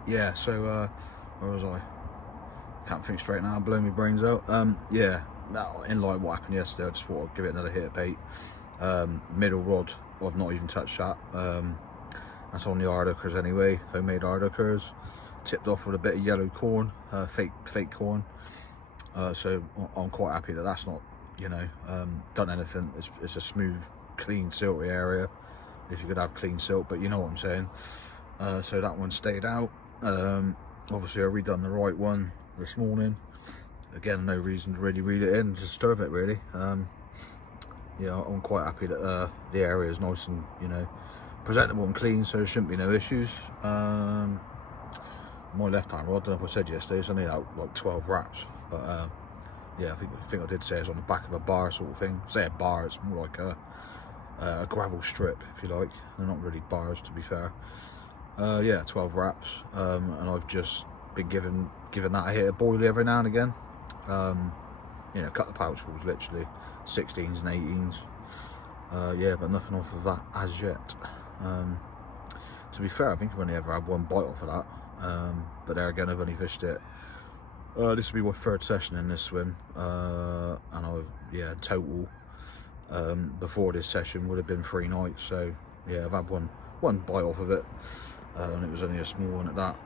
Yeah, so where was I? Can't think straight now, blowing my brains out. Yeah, now in line what happened yesterday, I just thought I'd give it another hit of bait. Middle rod, I've not even touched that. That's on the Ardockers anyway, homemade Ardockers. Tipped off with a bit of yellow corn, fake corn. So I'm quite happy that that's not, you know, done anything. It's a smooth, clean, silty area, if you could have clean silt, but you know what I'm saying. So that one stayed out. Obviously I redone the right one this morning. Again, no reason to really reel it in, disturb it really. Yeah, I'm quite happy that the area is nice and, you know, presentable and clean, so there shouldn't be no issues. My left hand rod, I don't know if I said yesterday, it's only out like 12 wraps, but yeah, I think I did say it's on the back of a bar sort of thing. I say a bar, it's more like a gravel strip, if you like. They're not really bars, to be fair. Yeah, 12 wraps, and I've just been giving that a hit of boilie every now and again. You know, cut the pouchfuls, literally 16s and 18s. Yeah, but nothing off of that as yet. To be fair, I think I've only ever had one bite off of that. But there again, I've only fished it. This will be my third session in this swim, and yeah, total before this session would have been 3 nights. So yeah, I've had one bite off of it, and it was only a small one at that.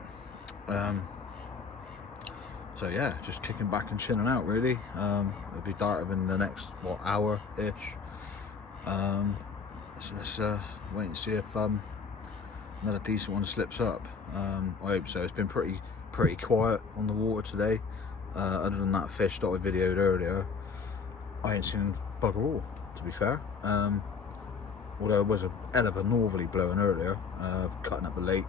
So yeah, just kicking back and chilling out really. It'll be dark within the next hour-ish. So let's wait and see if another decent one slips up. I hope so. It's been pretty quiet on the water today. Other than that fish that I videoed earlier, I ain't seen bugger all, to be fair. Although it was a hell of a northerly blowing earlier, cutting up the lake.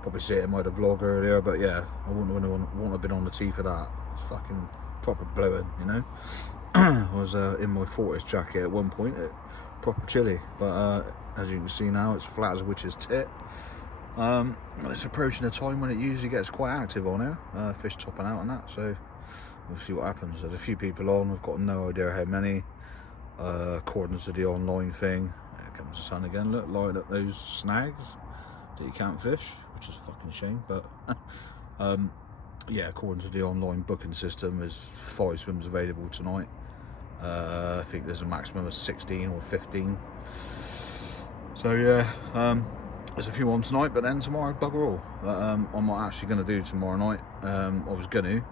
Probably see it in my vlog earlier, but yeah, I wouldn't have been on the tee for that. It's fucking proper blowing, you know. I was in my Fortis jacket at one point, proper chilly, but as you can see now, it's flat as a witch's tit. And it's approaching a time when it usually gets quite active on here, fish topping out and that, so we'll see what happens. There's a few people on, we've got no idea how many, according to the online thing. Here comes the sun again, look, light up those snags that you can't fish, which is a fucking shame, but yeah, according to the online booking system, there's 5 swims available tonight. I think there's a maximum of 16 or 15. So yeah, there's a few on tonight, but then tomorrow, bugger all. I'm not actually going to do tomorrow night. I was going to,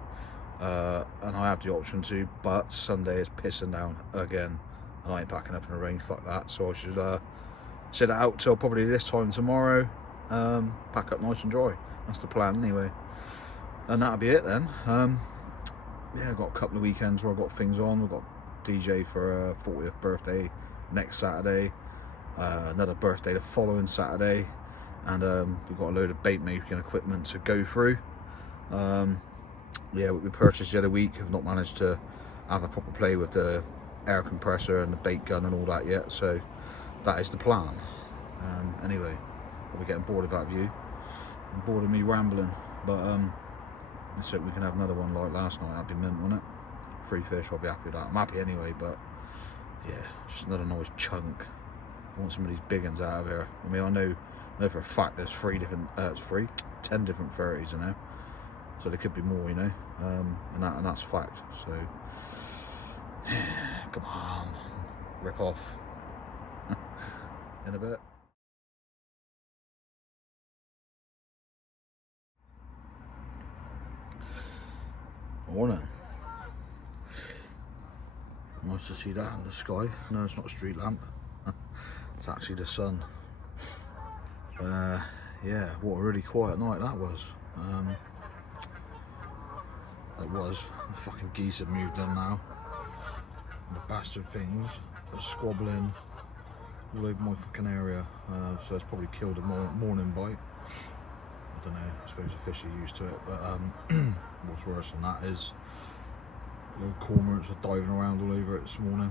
and I have the option to, but Sunday is pissing down again, and I ain't packing up in the rain, fuck that. So I should sit it out till probably this time tomorrow, pack up nice and dry. That's the plan anyway. And that'll be it then. Yeah, I've got a couple of weekends where I've got things on. We've got DJ for a 40th birthday next Saturday, another birthday the following Saturday, and we've got a load of bait making equipment to go through. Yeah, we purchased the other week. I've not managed to have a proper play with the air compressor and the bait gun and all that yet, so that is the plan. Anyway, I'll be getting bored of that view and bored of me rambling, but let's hope we can have another one like last night. That'd be mint, wouldn't it? 3 fish, I'll be happy with that. I'm happy anyway, but yeah, just another nice chunk. I want some of these big ones out of here. I mean, I know for a fact there's 10 different 30s in there, so there could be more, you know, and that's fact. So come on, rip off. In a bit. Morning. Nice to see that in the sky. No, it's not a street lamp. It's actually the sun. Yeah, what a really quiet night that was. The fucking geese have moved in now. And the bastard things are squabbling all over my fucking area. So it's probably killed a morning bite. I don't know, I suppose the fish are used to it, but what's worse than that is the cormorants are diving around all over it this morning.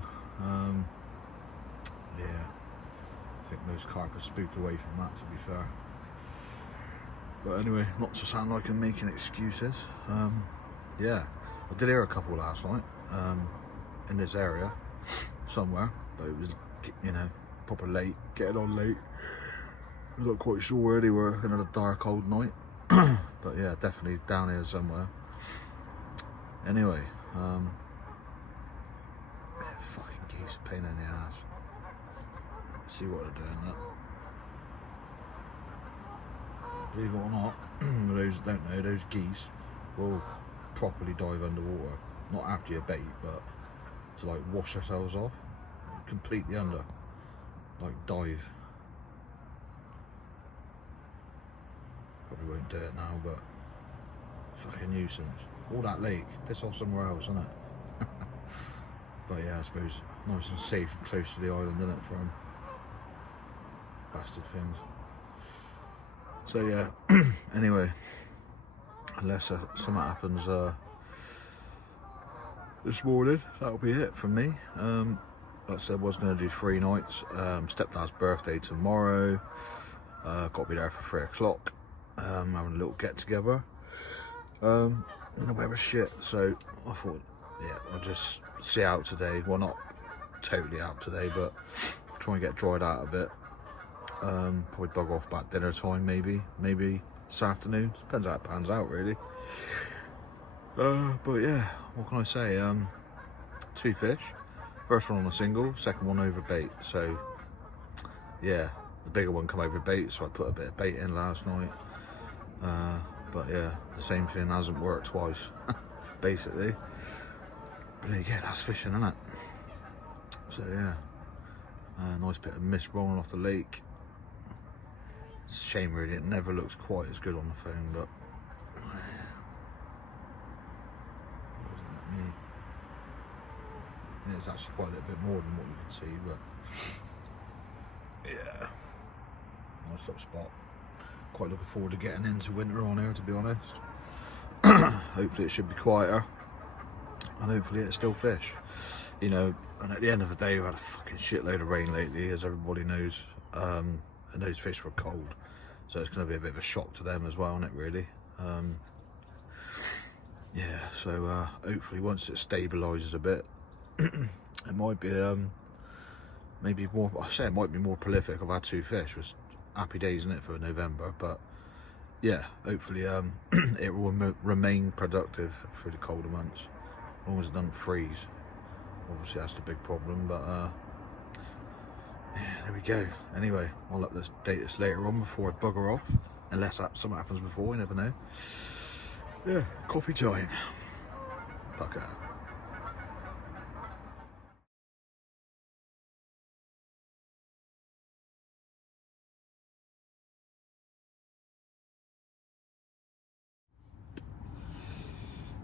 Yeah, I think most carp are spooked away from that, to be fair. But anyway, not to sound like I'm making excuses. Yeah, I did hear a couple last night in this area somewhere, but it was, you know, proper late, getting on late. I'm not quite sure where they were, another dark cold night. But yeah, definitely down here somewhere. Anyway, yeah, fucking geese, pain in the ass. Let's see what they're doing now. Believe it or not, for those that don't know, those geese will properly dive underwater. Not after your bait, but to like wash themselves off. Completely under. Like dive. Probably won't do it now, but fucking nuisance. All that lake, piss off somewhere else, isn't it? But yeah, I suppose nice and safe and close to the island, isn't it, for them? Bastard things. So yeah, anyway, unless something happens this morning, that'll be it from me. Like I said, I was going to do 3 nights. Stepdad's birthday tomorrow. Got to be there for 3 o'clock. Having a little get together. And the weather's shit, so I thought, yeah, I'll just see out today. Well, not totally out today, but try and get dried out a bit. Probably bug off about dinner time, maybe this afternoon. Depends how it pans out, really. But yeah, what can I say? 2 fish. First one on a single, second one over bait. So yeah, the bigger one come over bait, so I put a bit of bait in last night. But yeah, the same thing hasn't worked twice. basically. But there you go, that's fishing, isn't it? So yeah, nice bit of mist rolling off the lake. It's a shame really, it never looks quite as good on the phone, but yeah, it's actually quite a little bit more than what you can see, but yeah, nice little spot. Quite looking forward to getting into winter on here, to be honest. Hopefully it should be quieter, and hopefully it's still fish, you know. And at the end of the day, we've had a fucking shitload of rain lately, as everybody knows, and those fish were cold, so it's going to be a bit of a shock to them as well, isn't it, really? Yeah, so hopefully once it stabilises a bit, it might be maybe more. I say it might be more prolific. I've had 2 fish, was happy days in it for November, but yeah, hopefully it will remain productive through the colder months, as long as it doesn't freeze. Obviously that's the big problem, but yeah, there we go. Anyway, I'll update this later on before I bugger off, unless something happens before, you never know. Yeah, coffee time. Fuck out.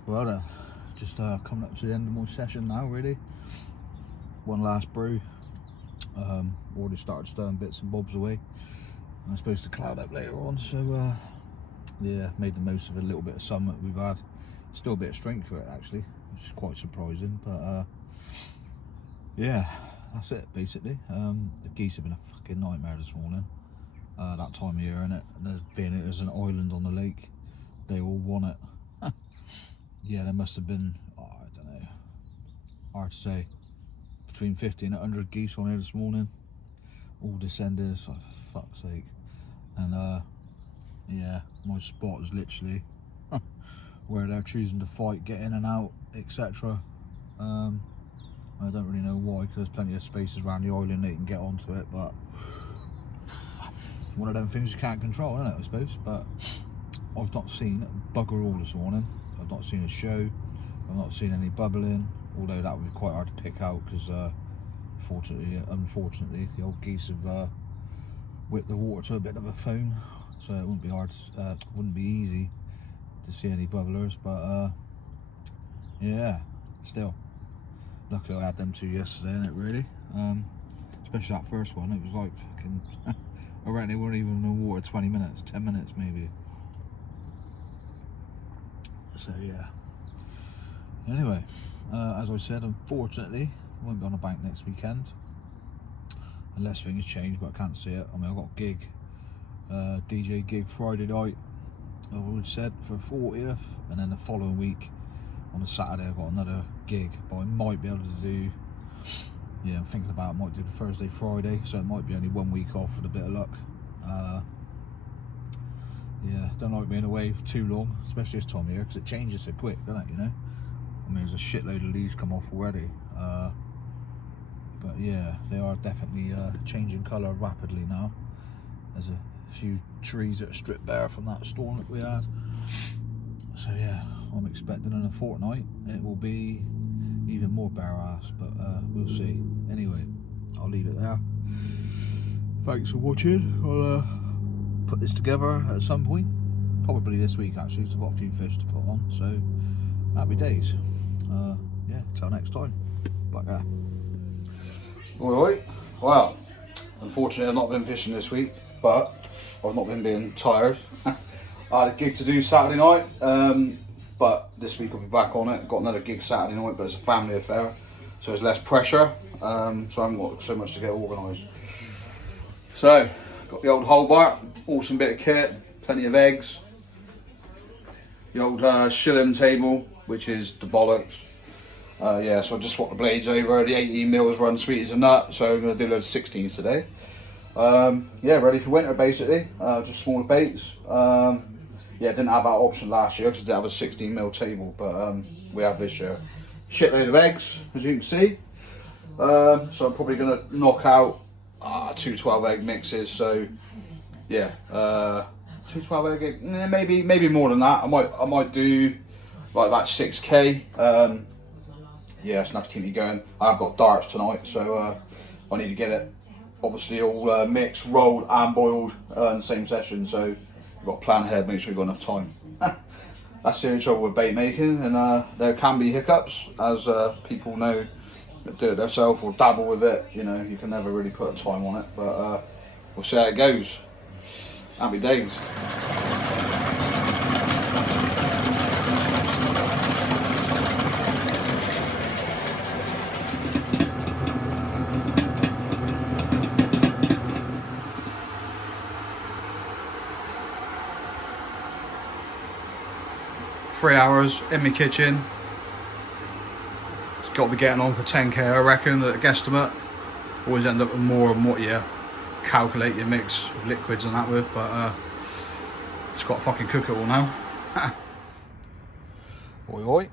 Well then, just coming up to the end of my session now, really. One last brew. Already started stirring bits and bobs away. I'm supposed to cloud up later on, so yeah, made the most of a little bit of sun that we've had. Still a bit of strength to it actually, which is quite surprising, but yeah, that's it basically. The geese have been a fucking nightmare this morning. That time of year, innit? There's an island on the lake, they all want it. Yeah, there must have been, oh, I don't know, hard to say, between 50 and 100 geese on here this morning, all descended, so for fuck's sake. And yeah, my spot is literally where they're choosing to fight, get in and out, etc. I don't really know why, because there's plenty of spaces around the island they can get onto it, but one of them things you can't control, isn't it, I suppose. But I've not seen bugger all this morning. I've not seen a show, I've not seen any bubbling, although that would be quite hard to pick out, because unfortunately the old geese have whipped the water to a bit of a foam, so it wouldn't be hard to, wouldn't be easy to see any bubblers. But yeah, still, luckily I had them 2 yesterday, innit, really. Especially that first one, it was like fucking I reckon they weren't even in the water 20 minutes, 10 minutes maybe. So yeah, anyway, as I said, unfortunately I won't be on a bank next weekend unless things change, but I can't see it. I mean, I've got a gig, DJ gig Friday night, I've already said, for 40th, and then the following week on a Saturday I've got another gig, but I might be able to do, yeah, I'm thinking about, I might do the Thursday Friday, so it might be only 1 week off with a bit of luck. Yeah, don't like being away for too long, especially this time of year, because it changes so quick, doesn't it, you know? I mean, there's a shitload of leaves come off already. But yeah, they are definitely changing colour rapidly now. There's a few trees that are stripped bare from that storm that we had. So yeah, I'm expecting in a fortnight it will be even more bare ass, but we'll see. Anyway, I'll leave it there. Thanks for watching. I'll put this together at some point, probably this week actually, because I've got a few fish to put on, so happy days. Yeah, till next time. Back there. Alright, well, unfortunately I've not been fishing this week, but I've not been being tired. I had a gig to do Saturday night, but this week I'll be back on it. Got another gig Saturday night, but it's a family affair, so there's less pressure, so I haven't got so much to get organised. So, got the old Hobart, awesome bit of kit, plenty of eggs. The old shilling table, which is the bollocks. Yeah, so I just swapped the blades over. The 18 mils run sweet as a nut, so I'm going to do a load of 16s today. Yeah, ready for winter basically. Just smaller baits. Yeah, didn't have that option last year because I didn't have a 16 mil table, but we have this year. Shitload of eggs, as you can see. So I'm probably going to knock out 2 12 egg mixes. So yeah, 2 12 egg, maybe more than that. I might do like about 6k. Yeah, it's enough to keep me going. I've got darts tonight, so I need to get it obviously all mixed, rolled and boiled in the same session, so we've got to plan ahead, make sure we've got enough time. That's the only trouble with bait making, and there can be hiccups, as people know that do it themselves or dabble with it. You know, you can never really put a time on it, but we'll see how it goes. Happy days. 3 hours in my kitchen. It's got to be getting on for 10k, I reckon, at a guesstimate. Always end up with more than what you calculate your mix of liquids and that with, but it's got to fucking cook it all now. Oi oi,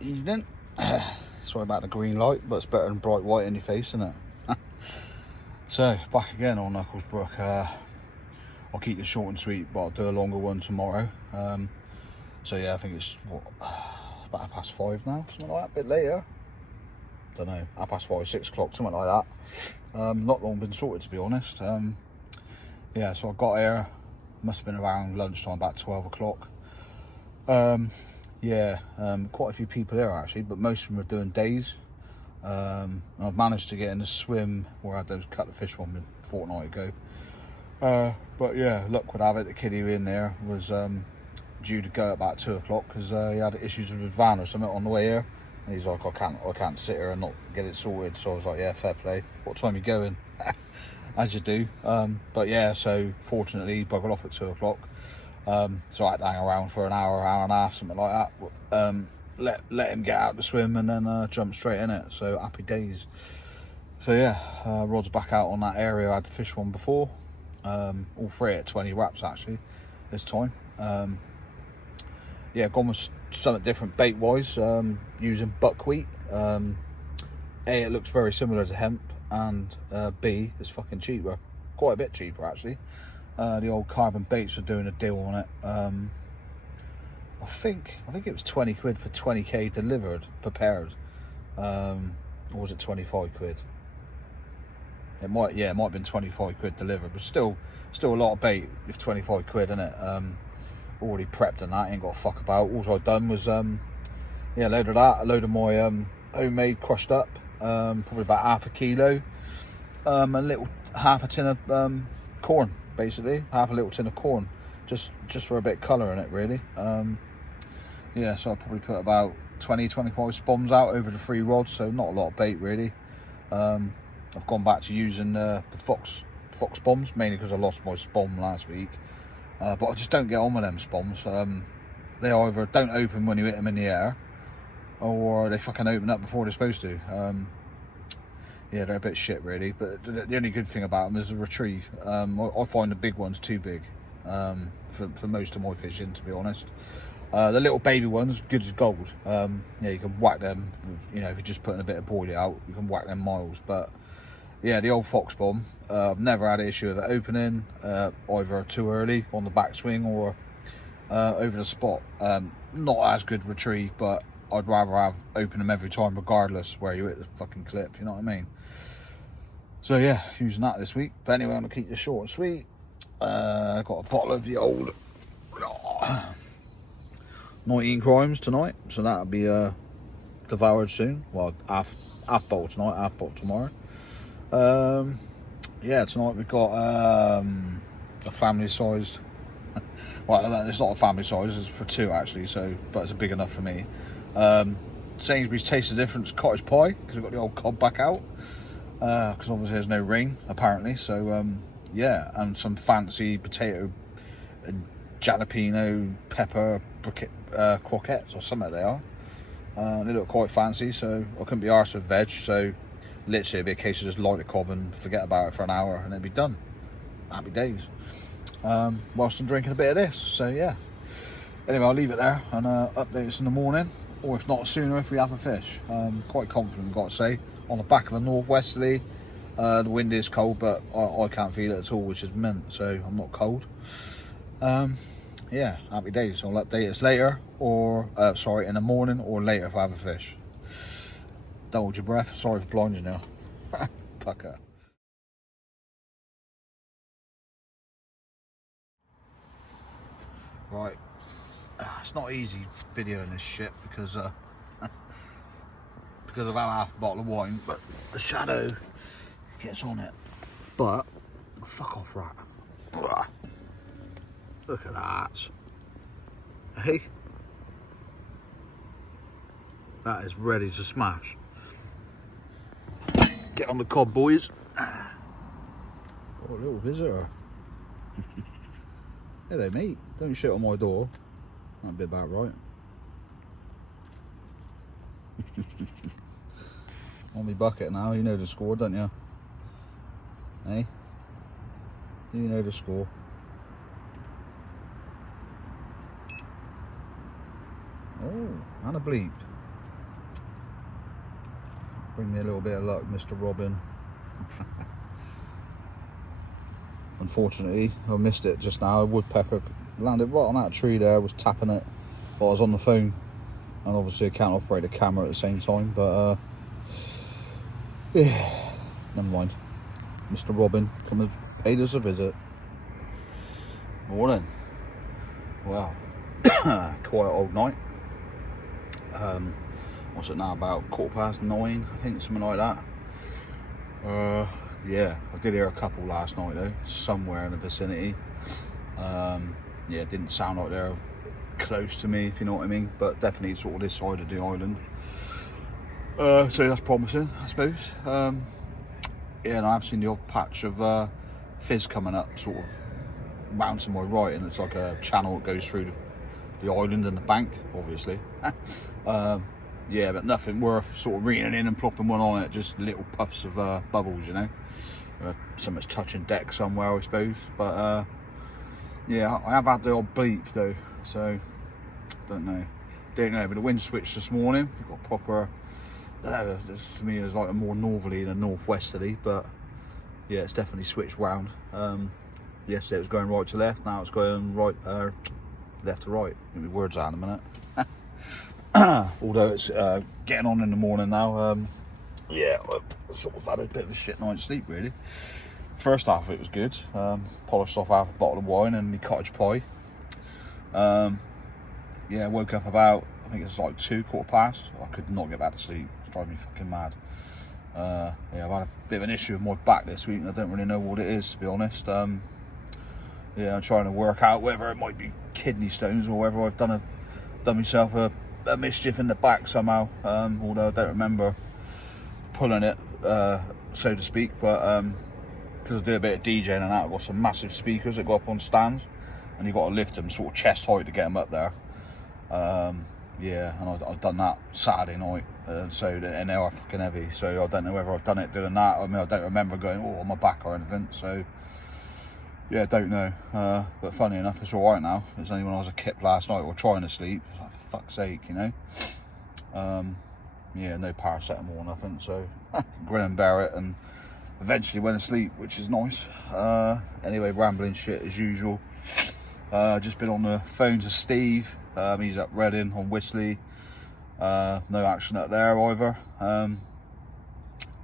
evening. Sorry about the green light, but it's better than bright white in your face, isn't it? So, back again on Knucklesbrook. I'll keep it short and sweet, but I'll do a longer one tomorrow. So yeah, I think it's what, about 5:30 now, something like that, a bit later. Don't know, 5:30, 6 o'clock, something like that. Not long been sorted, to be honest. Yeah, so I got here, must have been around lunchtime, about 12 o'clock. Yeah, quite a few people here actually, but most of them are doing days. I've managed to get in the swim where I had those cut the fish one a fortnight ago. But yeah, luck would have it, the kiddie in there was due to go at about 2 o'clock because he had issues with his van or something on the way here. And he's like, I can't sit here and not get it sorted. So I was like, yeah, fair play. What time are you going? As you do. But yeah, so fortunately he buggered off at 2 o'clock. So I had to hang around for an hour and a half, something like that. Let him get out to swim and then jump straight in it. So happy days. So yeah, rod's back out on that area I had to fish one before. All three at 20 wraps actually this time. Yeah, gone with something different bait wise, using buckwheat. A, it looks very similar to hemp, and B, it's fucking cheaper, quite a bit cheaper actually. The old Carbon Baits are doing a deal on it. I think it was 20 quid for 20k delivered, prepared. Or was it 25 quid? It might have been 25 quid delivered, but still a lot of bait with 25 quid in it. Already prepped and that, ain't got a fuck about. All I've done was yeah, a load of that, a load of my homemade crushed up, probably about half a kilo, a little half a tin of corn, basically half a little tin of corn, just for a bit of colour in it really. Yeah, so I'll probably put about 20-25 spoms out over the 3 rods, so not a lot of bait really. I've gone back to using the fox bombs, mainly because I lost my spom last week. But I just don't get on with them spoms. They either don't open when you hit them in the air, or they fucking open up before they're supposed to. Yeah, they're a bit shit really, but the only good thing about them is the retrieve. I find the big ones too big for most of my fishing, to be honest. The little baby ones, good as gold. Yeah, you can whack them, you know, if you're just putting a bit of boilie out, you can whack them miles. But yeah, the old fox bomb, I've never had an issue with it opening, either too early on the backswing or over the spot. Not as good retrieve, but I'd rather open them every time regardless where you hit the fucking clip, you know what I mean? So yeah, using that this week. But anyway, I'm gonna keep this short and sweet. I've got a bottle of the old 19 Crimes tonight, so that'll be devoured soon. Well, half bottle tonight, half bottle tomorrow. Yeah, tonight we've got a family sized, well, it's not a family size, it's for 2 actually, so, but it's big enough for me. Sainsbury's Taste the Difference cottage pie, because we've got the old cob back out, because obviously there's no ring apparently, so yeah, and some fancy potato and jalapeno pepper croquettes or something they are. They look quite fancy, so I couldn't be arsed with veg, so literally it'd be a case of just light the cob and forget about it for an hour and it'd be done. Happy days. Whilst I'm drinking a bit of this, so yeah. Anyway, I'll leave it there and update us in the morning, or if not sooner if we have a fish. Quite confident, I've got to say. On the back of a northwesterly, the wind is cold, but I can't feel it at all, which is mint, so I'm not cold. yeah, happy days. I'll update us later, or sorry, in the morning or later if I have a fish. Don't hold your breath. Sorry for blinding you now. Pucker. Right, it's not easy videoing this shit because I've had half a bottle of wine, but the shadow gets on it. But fuck off, rat. Look at that. Hey, that is ready to smash. Get on the cob, boys. Oh, a little visitor. Hello, mate. Don't shit on my door. That'd be about right. On my bucket now, you know the score, don't you? Hey? You know the score. Oh, and a bleep. Bring me a little bit of luck, Mr. Robin. Unfortunately, I missed it just now. A woodpecker landed right on that tree there, was tapping it while I was on the phone. And obviously I can't operate the camera at the same time, but yeah, never mind. Mr. Robin, come and paid us a visit. Morning. Wow. Quiet old night. What's it now, about 9:15, I think, something like that. Yeah, I did hear a couple last night though, somewhere in the vicinity. Yeah, it didn't sound like they're close to me, if you know what I mean, but definitely sort of this side of the island. So that's promising, I suppose. Yeah, and I've seen the odd patch of fizz coming up, sort of round to my right, and it's like a channel that goes through the island and the bank, obviously. Yeah, but nothing worth sort of reeling in and plopping one on it, just little puffs of bubbles, you know. Something's touching deck somewhere, I suppose. But yeah, I have had the odd bleep though, so don't know. But the wind switched this morning. We've got proper, I don't know, this to me is like a more northerly than a northwesterly, but yeah, it's definitely switched round. Yesterday it was going right to left, now it's going right, left to right. Get my words out in a minute. Although it's getting on in the morning now. Yeah, I sort of had a bit of a shit night's sleep really. First half of it was good. Polished off half a bottle of wine and my cottage pie. Yeah, woke up about, I think it's like 2:15. I could not get back to sleep. It's driving me fucking mad. Yeah, I've had a bit of an issue with my back this week and I don't really know what it is, to be honest. Yeah, I'm trying to work out whether it might be kidney stones or whether I've done myself a mischief in the back somehow, although I don't remember pulling it, so to speak, but because I do a bit of DJing and that, I've got some massive speakers that go up on stands and you've got to lift them sort of chest height to get them up there. Yeah, and I've done that Saturday night, and they are fucking heavy, so I don't know whether I've done it doing that. I mean, I don't remember going, oh, on my back or anything, so yeah, I don't know. But funny enough, it's all right now. It's only when I was a kip last night or trying to sleep, it's like, for fuck's sake, you know. Yeah, no paracetamol or nothing, so grin and bear it, and eventually went to sleep, which is nice. Anyway, rambling shit as usual. Just been on the phone to Steve. He's up Reading on Whistly. No action up there either.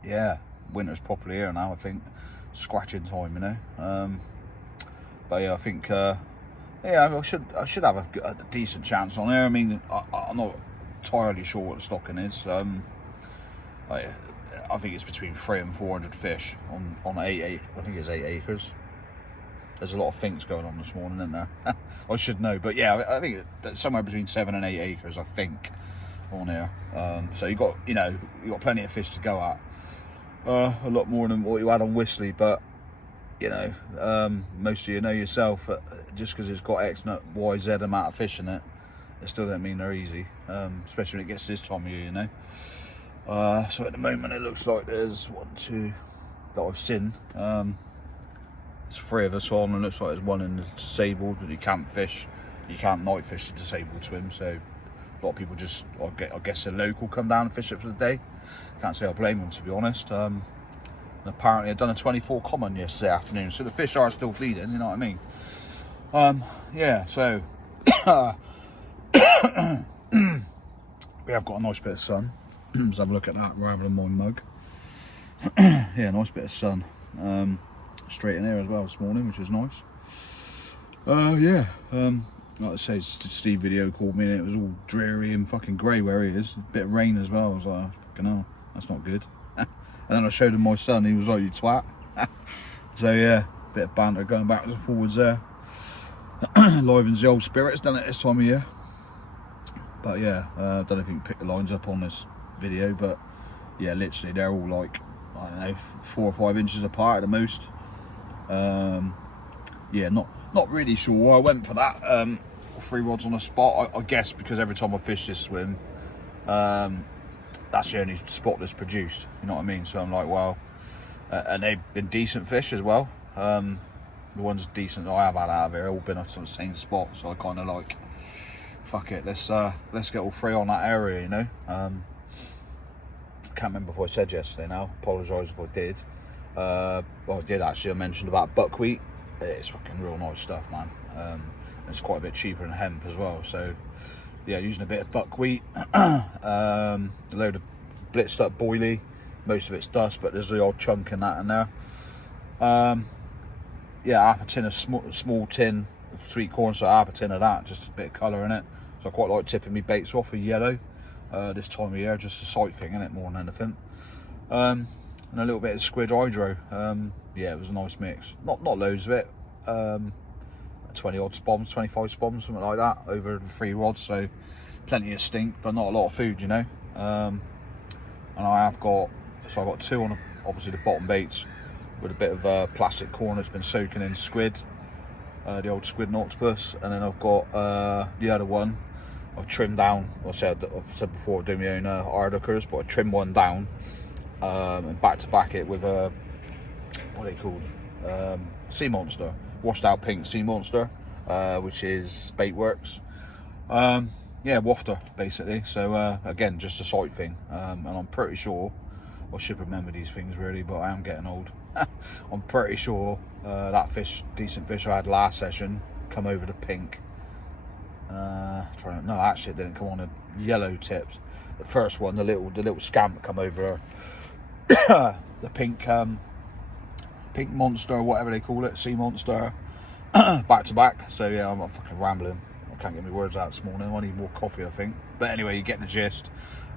Yeah, winter's properly here now, I think. Scratching time, you know. But yeah, I think yeah, I should have a decent chance on there. I mean, I'm not entirely sure what the stocking is. I think it's between 300 and 400 fish on 8 acres. I think it's 8 acres. There's a lot of things going on this morning, isn't there? I should know, but yeah, I think it's somewhere between 7 and 8 acres, I think, on here. So you got plenty of fish to go at. A lot more than what you had on Whistly, but you know, most of you know yourself. Just because it's got X, Y, Z amount of fish in it, it still don't mean they're easy. Especially when it gets to this time of year, you know. So at the moment, it looks like there's 1, 2 that I've seen. There's 3 of us on, and it looks like there's 1 in the disabled, but you can't fish. You can't night fish the disabled swim, so a lot of people just, I guess a local, come down and fish it for the day. Can't say I blame them, to be honest. And apparently I've done a 24 common yesterday afternoon, so the fish are still feeding, you know what I mean? Yeah, so We have got a nice bit of sun. Let's have a look at that rather than my mug. Yeah, nice bit of sun. Straight in here as well this morning, which is nice. Like I say, Steve video called me and it was all dreary and fucking grey where he is. A bit of rain as well. I was like, fucking hell, that's not good. And then I showed him my son, he was like, you twat. So yeah, bit of banter going backwards and forwards there. Livens the old spirits, done it this time of year. But yeah, I don't know if you can pick the lines up on this video, but yeah, literally they're all like, I don't know, 4 or 5 inches apart at the most. Yeah, not really sure. I went for that 3 rods on a spot. I guess because every time I fish this swim, that's the only spot that's produced. You know what I mean? So I'm like, well, and they've been decent fish as well. The ones decent that I have had out of here all been up to the same spot. So I kind of like, fuck it, let's get all 3 on that area, you know. Can't remember if I said yesterday now. Apologise if I did. Well, I did actually. I mentioned about buckwheat. It's fucking real nice stuff, man. It's quite a bit cheaper than hemp as well. So yeah, using a bit of buckwheat, a load of blitzed up boilie. Most of it's dust, but there's the odd chunk in that in there. Yeah, half a tin of small tin of sweet corn, so half a tin of that, just a bit of colour in it. So I quite like tipping my baits off with yellow this time of year, just a sight thing in it more than anything. And a little bit of squid hydro. Yeah, it was a nice mix. Not loads of it. 20 odd spoms, 25 spoms, something like that, over the 3 rods. So plenty of stink, but not a lot of food, you know. And I have got, so I've got 2 on obviously the bottom baits with a bit of plastic corn that's been soaking in squid, the old squid and octopus, and then I've got the other one I've trimmed down. I've said before, I do my own arduckers, but I trimmed one down and back to back it with a, what are they called? Sea Monster, washed out pink Sea Monster, which is Baitworks. Yeah, wafter basically. So again, just a sight thing, and I'm pretty sure, I should remember these things really, but I am getting old. I'm pretty sure that decent fish I had last session come over the pink. No, actually it didn't come on a yellow tipped. The first one, the little scamp come over the pink monster, whatever they call it, Sea Monster, back to back. So yeah, I'm fucking rambling. I can't get my words out this morning. I need more coffee, I think. But anyway, you get the gist.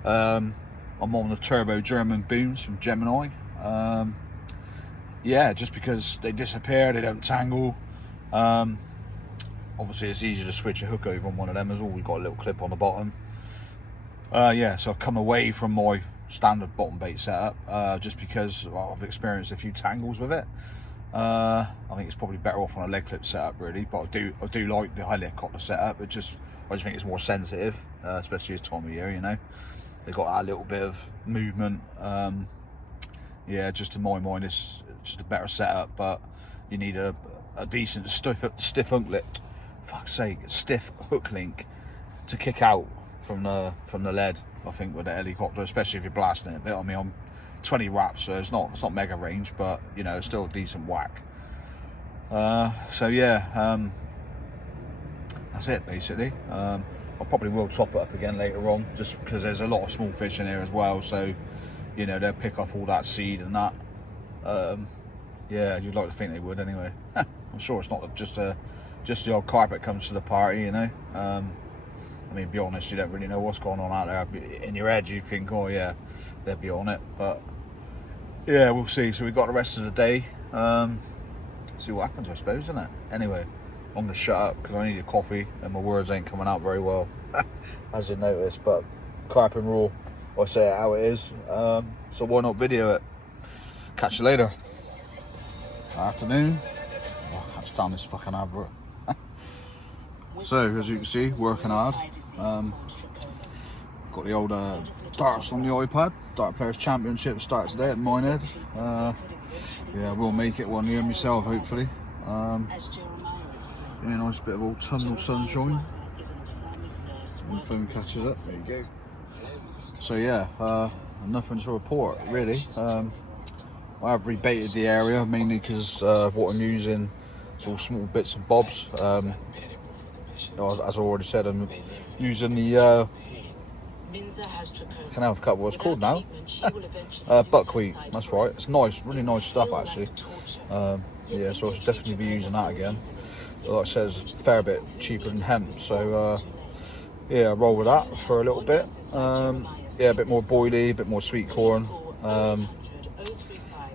I'm on the Turbo German booms from Gemini. Yeah, just because they disappear, they don't tangle. Obviously it's easy to switch a hook over on one of them as well. We've got a little clip on the bottom. Yeah, so I've come away from my standard bottom bait setup just because I've experienced a few tangles with it. I think it's probably better off on a leg clip setup really, but I do like the helicopter setup. I just think it's more sensitive, especially this time of year, you know. They've got that little bit of movement. Yeah, just in my mind it's just a better setup, but you need a decent stiff hook link. Fuck's sake, stiff hook link to kick out from the lead, I think, with the helicopter, especially if you're blasting it a bit. I mean, I'm 20 wraps, so it's not mega range, but you know, it's still a decent whack. So yeah, that's it basically. I probably will top it up again later on, just because there's a lot of small fish in here as well, so you know, they'll pick up all that seed and that. Yeah, you'd like to think they would anyway. I'm sure it's not just the old carpet comes to the party, you know. I mean, be honest, you don't really know what's going on out there. In your head, you think, oh yeah, they'll be on it, but yeah, we'll see. So we've got the rest of the day. See what happens, I suppose, isn't it? Anyway, I'm gonna shut up because I need a coffee and my words ain't coming out very well, as you noticed. But carpet rule, I say it how it is. So why not video it? Catch you later. Afternoon. Oh, I can't stand this fucking advert. So as you can see, working hard. Got the old darts on the iPad. Dart Players Championship starts today at Minehead. Yeah, we'll make it one year myself, hopefully. Yeah, nice bit of autumnal sunshine. And the phone catches up. There you go. So yeah, nothing to report really. I have rebaited the area mainly because what I'm using is all small bits and bobs. as I already said, I'm using the can I have a couple what's called now? Buckwheat, that's right. It's nice, really nice stuff actually. Yeah, so I should definitely be using that again. Like I said, it's a fair bit cheaper than hemp, so yeah, roll with that for a little bit. Yeah, a bit more boily, a bit more sweet corn.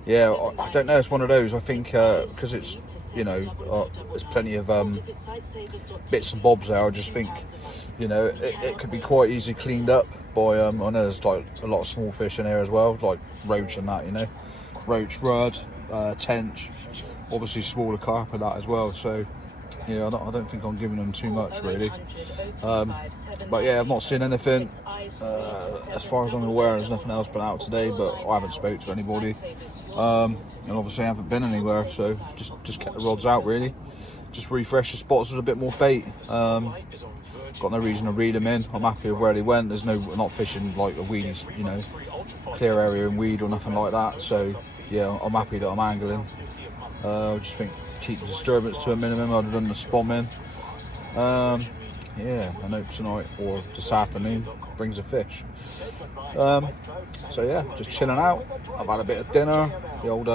Yeah, I don't know, it's one of those, I think, because it's, you know, there's plenty of bits and bobs there. I just think, you know, it could be quite easily cleaned up by, I know there's like a lot of small fish in there as well, like roach and that, you know, roach, rudd, tench, obviously smaller carp and that as well, so yeah, I don't think I'm giving them too much really. But yeah, I've not seen anything. As far as I'm aware, there's nothing else been out today, but I haven't spoke to anybody. And obviously I haven't been anywhere, so just kept the rods out really. Just refresh the spots with a bit more bait. Got no reason to reel them in. I'm happy with where they went. There's no, we're not fishing like a weed, you know, clear area and weed or nothing like that. So yeah, I'm happy that I'm angling. I just think keep the disturbance to a minimum other than the spomming. Yeah, I hope tonight or this afternoon brings a fish. So yeah, just chilling out. I've had a bit of dinner, the old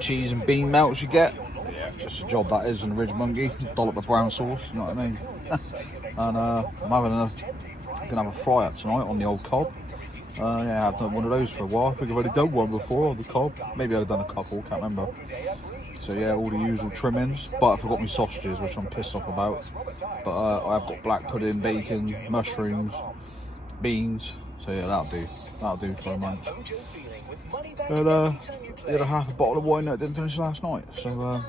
cheese and bean melts you get. Yeah, just a job that is in the Ridge Monkey. Dollop of brown sauce, you know what I mean? And I'm gonna have a fry up tonight on the old cob. Yeah, I've done one of those for a while. I think I've already done one before on the cob. Maybe I've done a couple, can't remember. So yeah, all the usual trimmings, but I forgot my sausages, which I'm pissed off about. But I've got black pudding, bacon, mushrooms, beans. So yeah, that'll do for a munch. And I had a half a bottle of wine that I didn't finish last night. So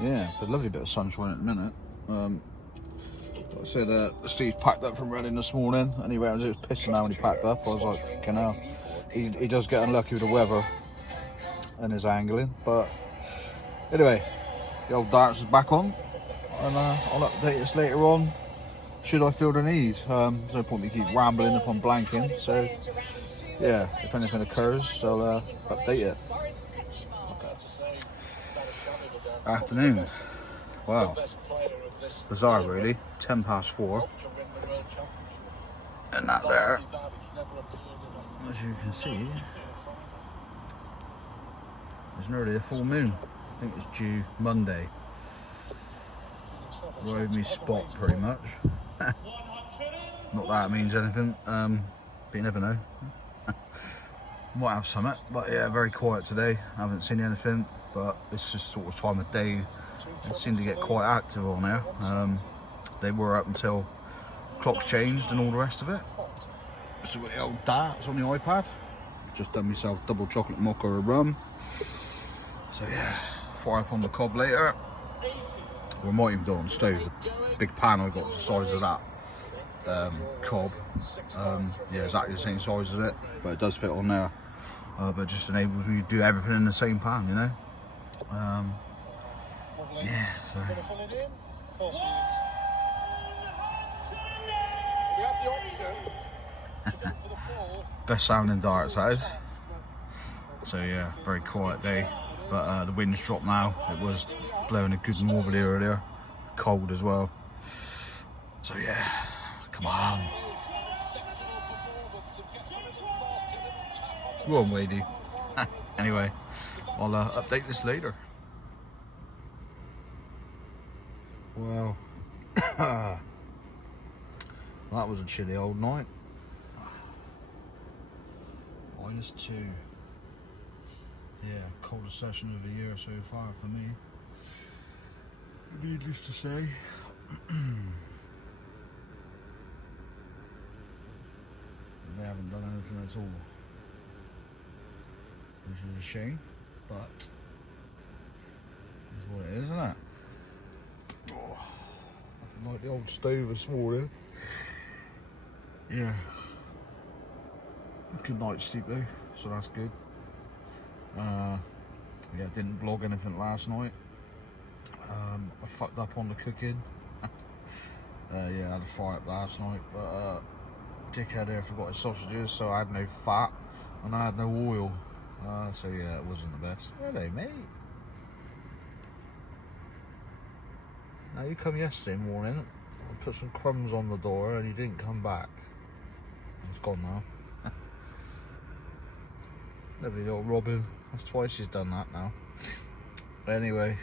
yeah, there's a lovely bit of sunshine at the minute. Like I said, Steve packed up from Reading this morning. Anyway, it was pissing out when he packed up. I was like, fucking hell. He does get unlucky with the weather and his angling, but anyway, the old darts is back on, and I'll update this later on should I feel the need. There's no point me keep rambling if I'm blanking, so yeah, if anything occurs I'll update it. Afternoon. Wow, bizarre really. 4:10 and that there, as you can see, there's nearly a full moon. I think it's due Monday. Rode me spot pretty much. Not that it means anything, but you never know. Might have something, but yeah, very quiet today. I haven't seen anything, but it's just sort of time of day. They seem to get quite active on there. They were up until clocks changed and all the rest of it. Still got the old darts on the iPad. Just done myself double chocolate mocha or rum. So yeah, fire up on the cob later. We might even do it on the stove. The big pan I got the size of that cob. Yeah, exactly the same size as it, but it does fit on there. But it just enables me to do everything in the same pan, you know. Yeah. So. Best sounding darts that is. So yeah, very quiet day, but the wind's dropped now. It was blowing a good northerly earlier, cold as well. So yeah, come on. Go on, Wadey. Anyway, I'll update this later. Well, that was a chilly old night. -2. Yeah, coldest session of the year so far for me. Needless to say. They haven't done anything at all, which is a shame, but that's what it is, isn't it? Oh, nothing like the old stove this morning. Yeah. Good night's sleep though, so that's good. Yeah, didn't vlog anything last night. I fucked up on the cooking. Yeah, I had a fire up last night, but dickhead there forgot his sausages, so I had no fat and I had no oil. So yeah, it wasn't the best. Hello, mate. Now you come yesterday morning, I put some crumbs on the door and he didn't come back. It's gone now. Lovely little Robin. That's twice he's done that now. But anyway,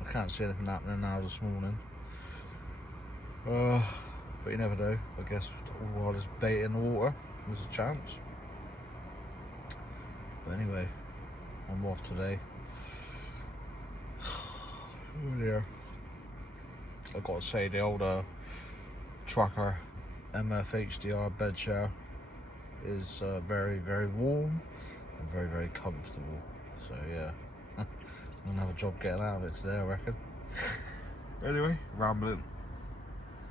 I can't see anything happening now this morning. But you never know. I guess all while there's bait in the water, there's a chance. But anyway, I'm off today. Oh dear. I've got to say the old Tracker MF HDR bed chair is very, very warm and very, very comfortable. So yeah, I'm gonna have a job getting out of it today, I reckon. Anyway, rambling.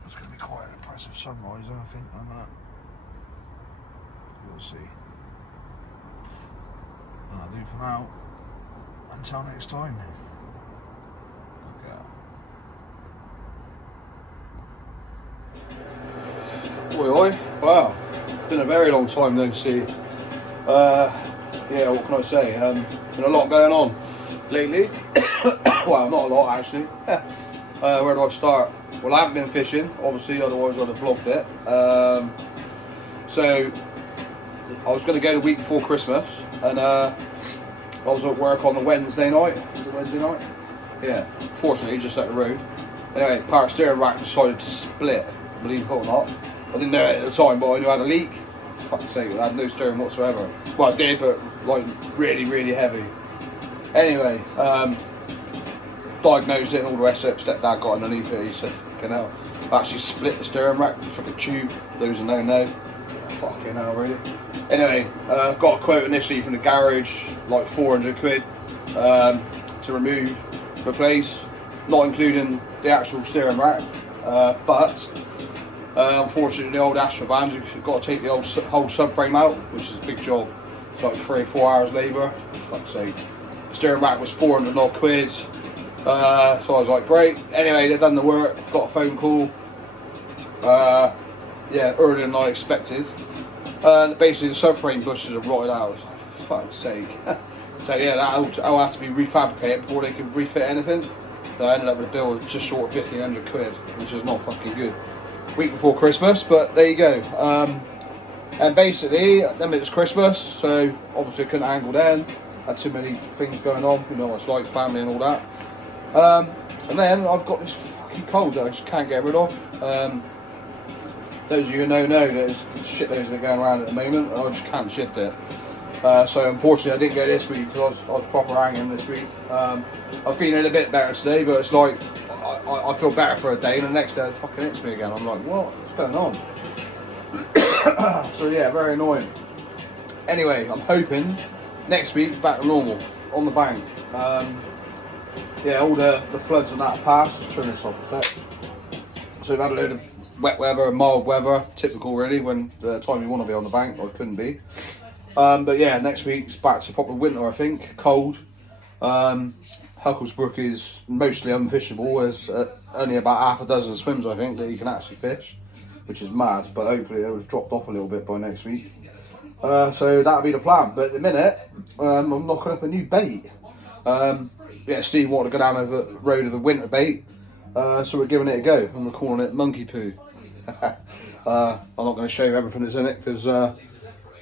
It's gonna be quite an impressive sunrise, I think, on that. We'll see. That'll do for now. Until next time. Oi oi, wow, been a very long time no see. Yeah, what can I say, been a lot going on lately. Well, not a lot actually. Where do I start? Well, I haven't been fishing, obviously, otherwise I'd have vlogged it. So, I was going to go the week before Christmas, and I was at work on the Wednesday night. Was it Wednesday night? Yeah, fortunately, just up the road. Anyway, power steering rack decided to split, believe it or not. I didn't know it at the time, but I knew I had a leak. Fuck's sake, I had no steering whatsoever. Well, I did, but like really, really heavy. Anyway, diagnosed it and all the rest of it. Stepdad got underneath it. He said, "Fucking hell, I actually split the steering rack. It's like a tube. Those are no. Fucking hell, really." Anyway, got a quote initially from the garage, like 400 quid to remove, replace, not including the actual steering rack, but. Unfortunately, the old Astra-Vans, you've got to take the whole subframe out, which is a big job. It's like 3 or 4 hours labour. Fuck's sake. The steering rack was 400 odd quid. So I was like, great. Anyway, they've done the work. Got a phone call. Yeah, earlier than I expected. And basically, the subframe bushes have rotted out. I was like, fuck's sake. So yeah, that'll have to be refabricated before they can refit anything. So I ended up with a bill of just short of 1,500 quid, which is not fucking good. Week before Christmas, but there you go. And basically, then it was Christmas, so obviously I couldn't angle then. Had too many things going on, you know what it's like, family and all that. And then I've got this fucking cold that I just can't get rid of. Those of you who know, there's shitloads that are going around at the moment, and I just can't shift it. So unfortunately I didn't go this week because I was proper hanging this week. I'm feeling a bit better today, but it's like, I feel better for a day, and the next day it fucking hits me again. I'm like, what's going on? So yeah, very annoying. Anyway, I'm hoping next week back to normal, on the bank. Yeah, all the floods and that passed. Let's turn this off a sec. So we've had a load of wet weather and mild weather, typical really, when the time you want to be on the bank, I couldn't be. But yeah, next week's back to proper winter, I think, cold. Hucklesbrook is mostly unfishable. There's only about half a dozen swims, I think, that you can actually fish, which is mad, but hopefully it was dropped off a little bit by next week. So that'll be the plan. But at the minute, I'm knocking up a new bait. Yeah, Steve wanted to go down the road of the winter bait, so we're giving it a go, and we're calling it monkey poo. I'm not going to show you everything that's in it, because,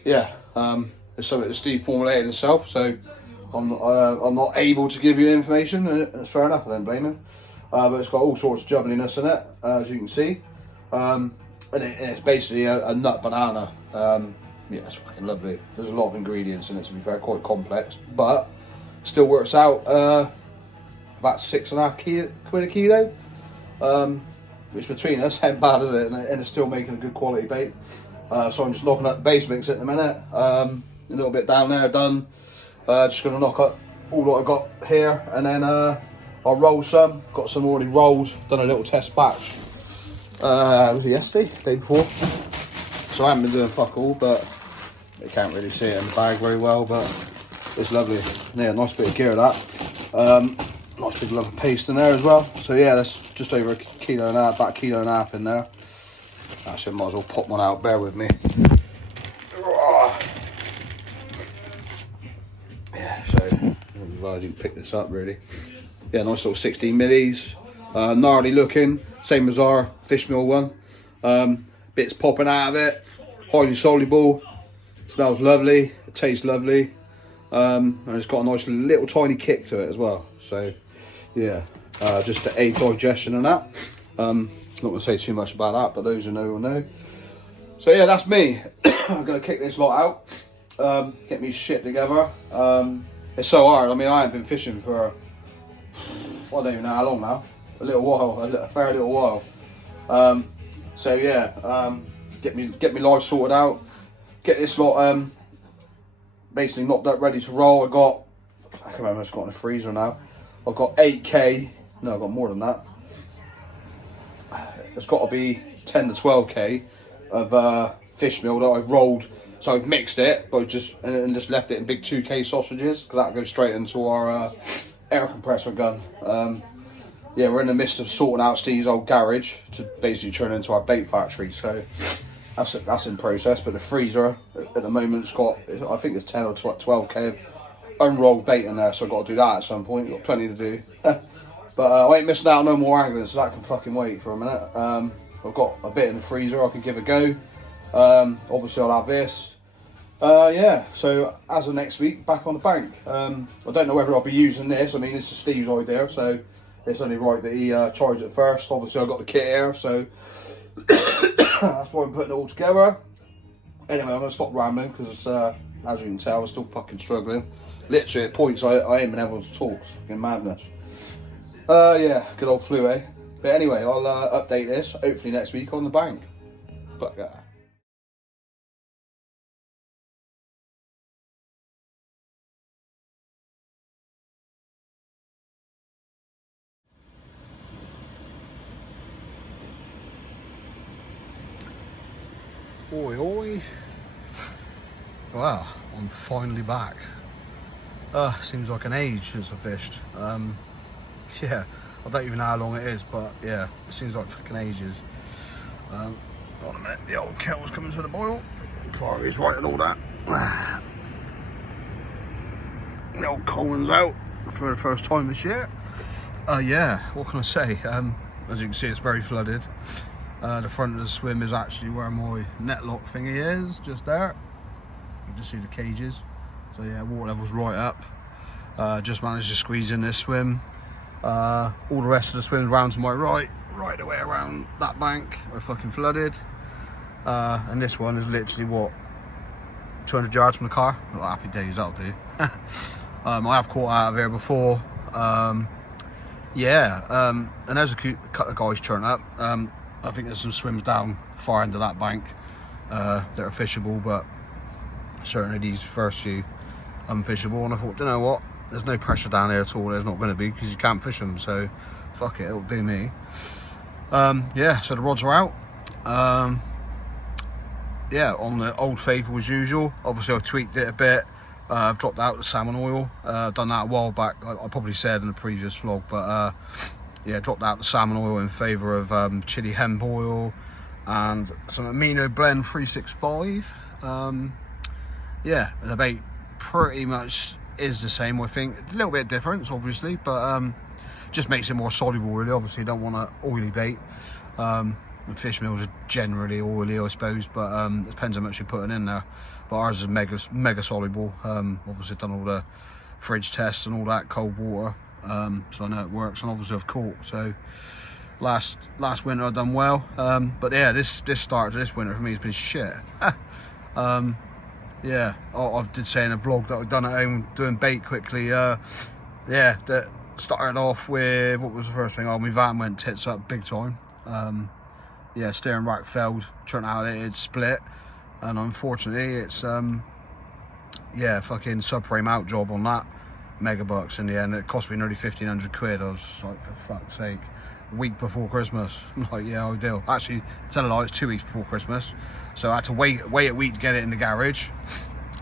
yeah, it's something that Steve formulated himself, so I'm not able to give you information, and it's fair enough, I don't blame him. But it's got all sorts of jubbliness in it, as you can see. And it's basically a nut banana. Yeah, it's fucking lovely. There's a lot of ingredients in it, to be fair, quite complex, but still works out about 6.5 quid a kilo. Which between us ain't bad, is it? And it's still making a good quality bait. So I'm just knocking up the base mix at the minute. A little bit down there done. Just going to knock up all what I got here, and then I'll roll some. Got some already rolled. Done a little test batch. Was it yesterday? Day before? So I haven't been doing fuck all, but you can't really see it in the bag very well. But it's lovely. Yeah, nice bit of gear that. Nice big lump of paste in there as well. So yeah, that's just over 1.5 kilos, about 1.5 kilos in there. Actually, I might as well pop one out. Bear with me. Yeah, so I'm glad you picked this up really. Yeah, nice little 16 millis. gnarly looking, same as our fish meal one. Bits popping out of it, highly soluble, smells lovely, it tastes lovely, and it's got a nice little tiny kick to it as well. So yeah, just to aid digestion and that. Not going to say too much about that, but those who know will know. So yeah, that's me. I'm going to kick this lot out, get me shit together. It's so hard. I mean, I haven't been fishing for, I don't even know how long now. A little while, a fair little while. So yeah, get me life sorted out. Get this lot basically knocked up, ready to roll. I can't remember what's got in the freezer now. I've got 8k. No, I've got more than that. It's got to be 10 to 12k of fish meal that I've rolled. So I've mixed it, but just left it in big 2k sausages, because that goes straight into our air compressor gun. Yeah, we're in the midst of sorting out Steve's old garage to basically turn into our bait factory. So that's in process. But the freezer at the moment's got, I think it's 10 or 12k of unrolled bait in there. So I've got to do that at some point. Got plenty to do. But I ain't missing out on no more angling, so that can fucking wait for a minute. I've got a bit in the freezer I can give a go. Obviously I'll have this. Yeah, so as of next week, back on the bank. I don't know whether I'll be using this. I mean, this is Steve's idea, so it's only right that he charged it first. Obviously I've got the kit here, so that's why I'm putting it all together. Anyway, I'm going to stop rambling, because as you can tell, I'm still fucking struggling. Literally at points I ain't been able to talk. It's fucking madness. Yeah, good old flu, eh? But anyway, I'll update this hopefully next week on the bank. But oi oi. Wow, I'm finally back. Seems like an age since I fished. Yeah, I don't even know how long it is, but yeah, it seems like fucking ages. On a minute, the old kettle's coming to the boil. Priority's right and all that. The old Coleman's out for the first time this year. Yeah, what can I say? As you can see, it's very flooded. The front of the swim is actually where my net lock thingy is, just there. You can just see the cages. So yeah, water level's right up. Just managed to squeeze in this swim. All the rest of the swims round to my right the way around that bank are fucking flooded. And this one is literally, what, 200 yards from the car? Well, happy days, that'll do. I have caught out of here before. Yeah, and there's a couple of guys turn up. I think there's some swims down far into that bank that are fishable, but certainly these first few unfishable. And I thought, you know what, there's no pressure down here at all. There's not going to be, because you can't fish them, so fuck it, it'll do me. Yeah, so the rods are out. Yeah, on the old faithful as usual. Obviously I've tweaked it a bit. I've dropped out the salmon oil. Done that a while back. I probably said in the previous vlog, but yeah, dropped out the salmon oil in favour of chili hemp oil and some amino blend 365. Yeah, the bait pretty much is the same, I think. A little bit different, obviously, but just makes it more soluble, really. Obviously, you don't want an oily bait. And fish meals are generally oily, I suppose, but it depends how much you're putting in there. But ours is mega soluble. Obviously, done all the fridge tests and all that, cold water, so I know it works. And obviously, I've caught. So last winter I've done well, but yeah, this start to this winter for me has been shit. Yeah, I did say in a vlog that I've done at home doing bait quickly. Yeah, that started off with, what was the first thing? Oh, my van went tits up big time. Yeah, steering rack failed, turned out it split, and unfortunately it's yeah, fucking subframe out job on that, mega bucks in the end. It cost me nearly 1,500 quid. I was just like, for fuck's sake, week before Christmas. Like, yeah, ideal. Actually, tell a lie, it's 2 weeks before Christmas, so I had to wait a week to get it in the garage.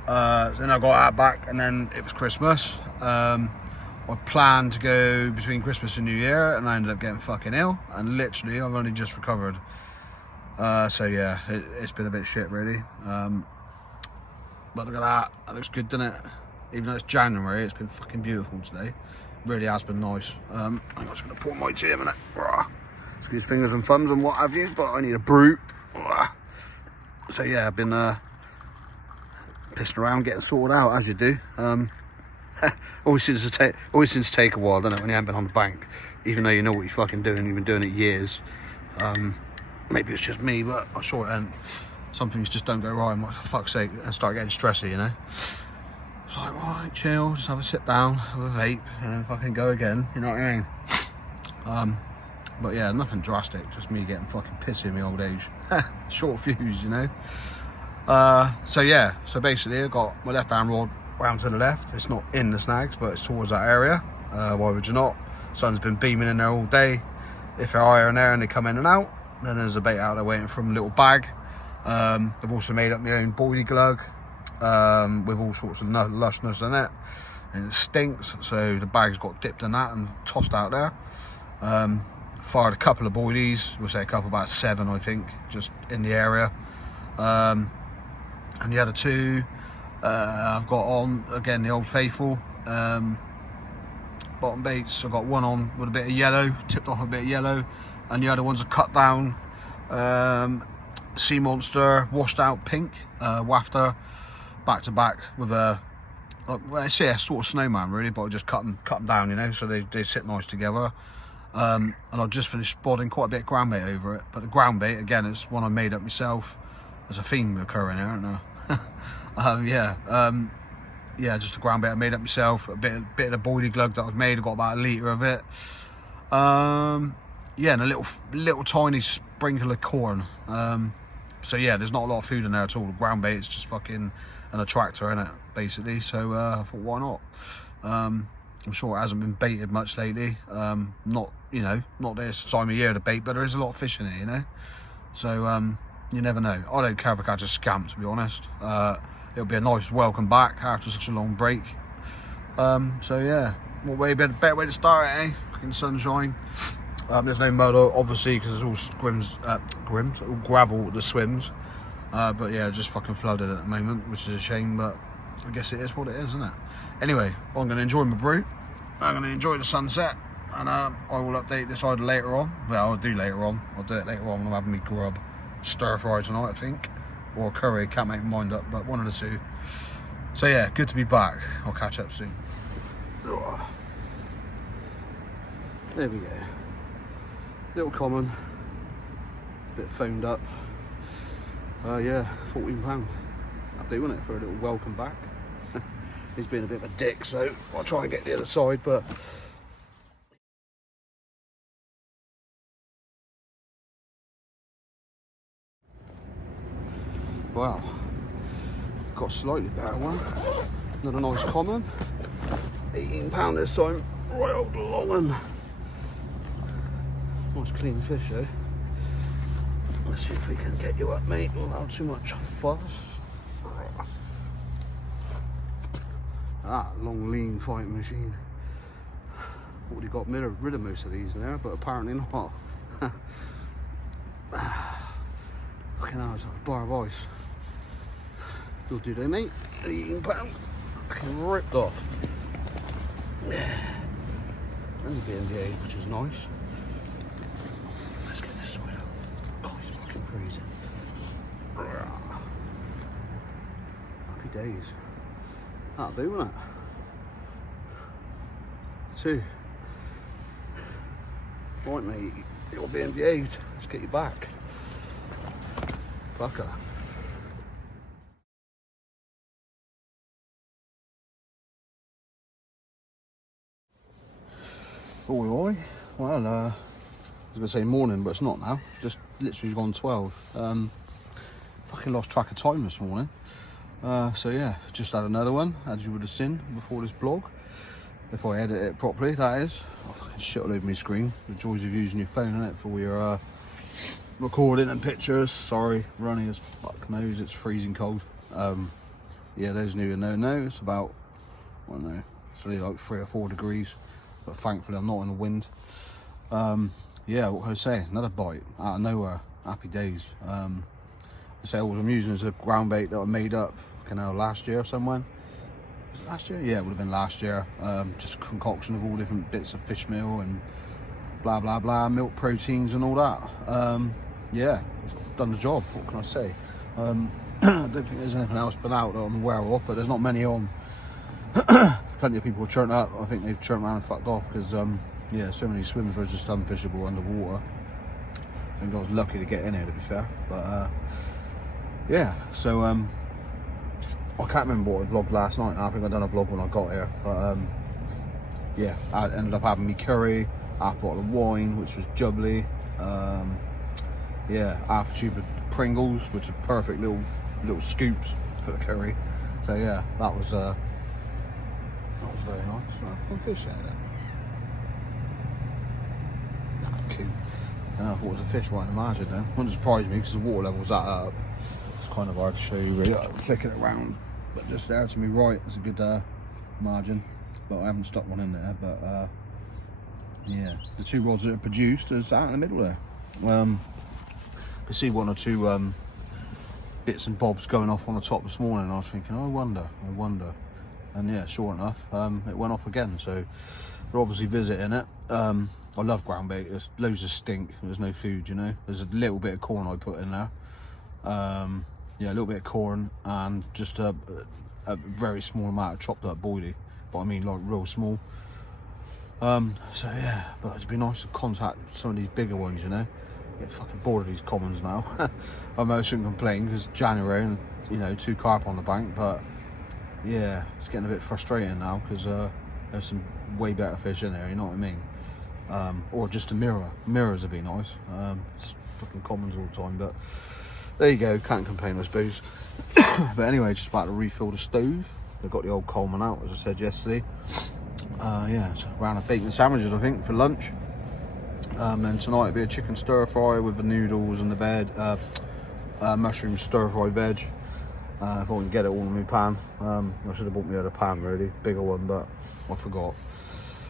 Then I got that back, and then it was Christmas. I planned to go between Christmas and New Year, and I ended up getting fucking ill, and literally I've only just recovered. So yeah, it's been a bit shit, really. But look at that, that looks good, doesn't it? Even though it's January, it's been fucking beautiful today. Really has been nice. I'm just going to pour my tea in a minute. Excuse fingers and thumbs and what have you, but I need a brew. So yeah, I've been pissing around, getting sorted out as you do. Always seems to take a while, doesn't it, when you haven't been on the bank, even though you know what you're fucking doing. You've been doing it years. Maybe it's just me, but I'm sure it ain't. Some things just don't go right, and for fuck's sake, and start getting stressy, you know. It's like, right, chill, just have a sit down, have a vape, and then fucking go again. You know what I mean? But yeah, nothing drastic, just me getting fucking pissy in my old age. Short fuse, you know. So yeah, so basically I've got my left hand rod round to the left. It's not in the snags, but it's towards that area. Why would you not? Sun's been beaming in there all day. If they're higher in there and they come in and out, then there's a bait out there waiting from a little bag. I've also made up my own boilie glug with all sorts of lushness in it, and it stinks, so the bag's got dipped in that and tossed out there. Fired a couple of boilies, we'll say a couple, about 7 I think, just in the area. And the other 2 I've got on, again, the old faithful bottom baits. I've got one on with a bit of yellow, tipped off a bit of yellow, and the other one's a cut down Sea Monster washed out pink wafter, back to back with a, well, I say a sort of snowman really, but I just cut them down, you know, so they sit nice together. And I've just finished spodding quite a bit of ground bait over it, but the ground bait, again, it's one I made up myself. There's a theme occurring here, isn't there? Yeah, just a ground bait I made up myself, a bit of the boilie glug that I've made. I've got about a litre of it. Yeah, and a little tiny sprinkle of corn. So yeah, there's not a lot of food in there at all. The ground bait is just fucking an attractor in it, basically. So I thought, why not? I'm sure it hasn't been baited much lately. Not, you know, not this time of year to bait, but there is a lot of fish in it, you know. So you never know. I don't care if I catch a scamp, to be honest. It'll be a nice welcome back after such a long break. So yeah, better way to start it, eh? Fucking sunshine. There's no mud, obviously, because it's all gravel, the swims. But yeah, just fucking flooded at the moment, which is a shame, but I guess it is what it is, isn't it? Anyway, I'm going to enjoy my brew. I'm going to enjoy the sunset, and I will update this either later on. Well, I'll do later on. I'll do it later on when I'm having me grub. Stir fry tonight, I think. Or curry, can't make my mind up, but one of the two. So yeah, good to be back. I'll catch up soon. There we go. Little common, bit foamed up. Yeah, £14. I'll do, won't it, for a little welcome back. He's been a bit of a dick, so I'll try and get the other side, but wow, got a slightly better one. Another nice common, £18 this time. Right old long one. Nice clean fish, eh? Let's see if we can get you up, mate, without too much fuss. That long, lean fighting machine. Already got rid of most of these in there, but apparently not. Fucking hell, it's like a bar of ice. You'll do that, mate. £18. Fucking ripped off. Only BNBA, which is nice. Let's get this side up. God, it's fucking freezing. Happy days. That'll do, won't it? 2. Right, mate, you're being behaved. Let's get you back. Fucker. Oi. Well, I was going to say morning, but it's not now. Just literally gone 12. Fucking lost track of time this morning. So yeah, just had another one, as you would have seen before this vlog. If I edit it properly, that is. I'll fucking shit all over my screen. The joys of using your phone, innit, for your recording and pictures. Sorry, runny as fuck knows, it's freezing cold. Yeah, those new and no, it's about, I don't know, it's only like 3 or 4 degrees, but thankfully I'm not in the wind. Yeah, what can I say, another bite out of nowhere. Happy days. I say what I'm using is a ground bait that I made up last year or somewhere. last year? Yeah, it would have been last year. Just a concoction of all different bits of fish meal and blah blah blah, milk proteins and all that. Yeah, it's done the job. What can I say? I don't think there's anything else been out that I'm aware of, but there's not many on. Plenty of people churned up. I think they've churned around and fucked off because yeah, so many swims were just unfishable underwater. I think I was lucky to get in here, to be fair. But yeah, so I can't remember what I vlogged last night. I think I done a vlog when I got here, but yeah, I ended up having me curry, half a bottle of wine, which was jubbly. Yeah, half a tube of Pringles, which are perfect little scoops for the curry. So yeah, that was very nice. One fish out there. Cool. I thought it was a fish right in the margin then. Wouldn't surprise me because the water level's that up. It's kind of hard to show you really. Flicking it around, but just there to me right, it's a good margin. But I haven't stuck one in there. But yeah, the two rods that are produced is out in the middle there. You can see one or two bits and bobs going off on the top this morning. I was thinking, oh, I wonder. And yeah, sure enough, it went off again. So we're obviously visiting it. I love ground bait. There's loads of stink. There's no food, you know. There's a little bit of corn I put in there. Yeah, a little bit of corn and just a very small amount of chopped up boilie. But I mean, like real small. So yeah, but it'd be nice to contact some of these bigger ones, you know. Get fucking bored of these commons now. I know I shouldn't complain because it's January and, you know, 2 carp on the bank, but yeah, it's getting a bit frustrating now because there's some way better fish in there, you know what I mean? Or just a mirror. Mirrors would be nice. It's fucking commons all the time, but there you go, can't complain I suppose. But anyway, just about to refill the stove. I've got the old Coleman out, as I said yesterday. Yeah, it's a round of bacon sandwiches I think for lunch. Then tonight it'll be a chicken stir fry with the noodles and the veg, mushroom stir fry veg. If I can get it all in my pan. I should have bought me a pan really, bigger one, but I forgot.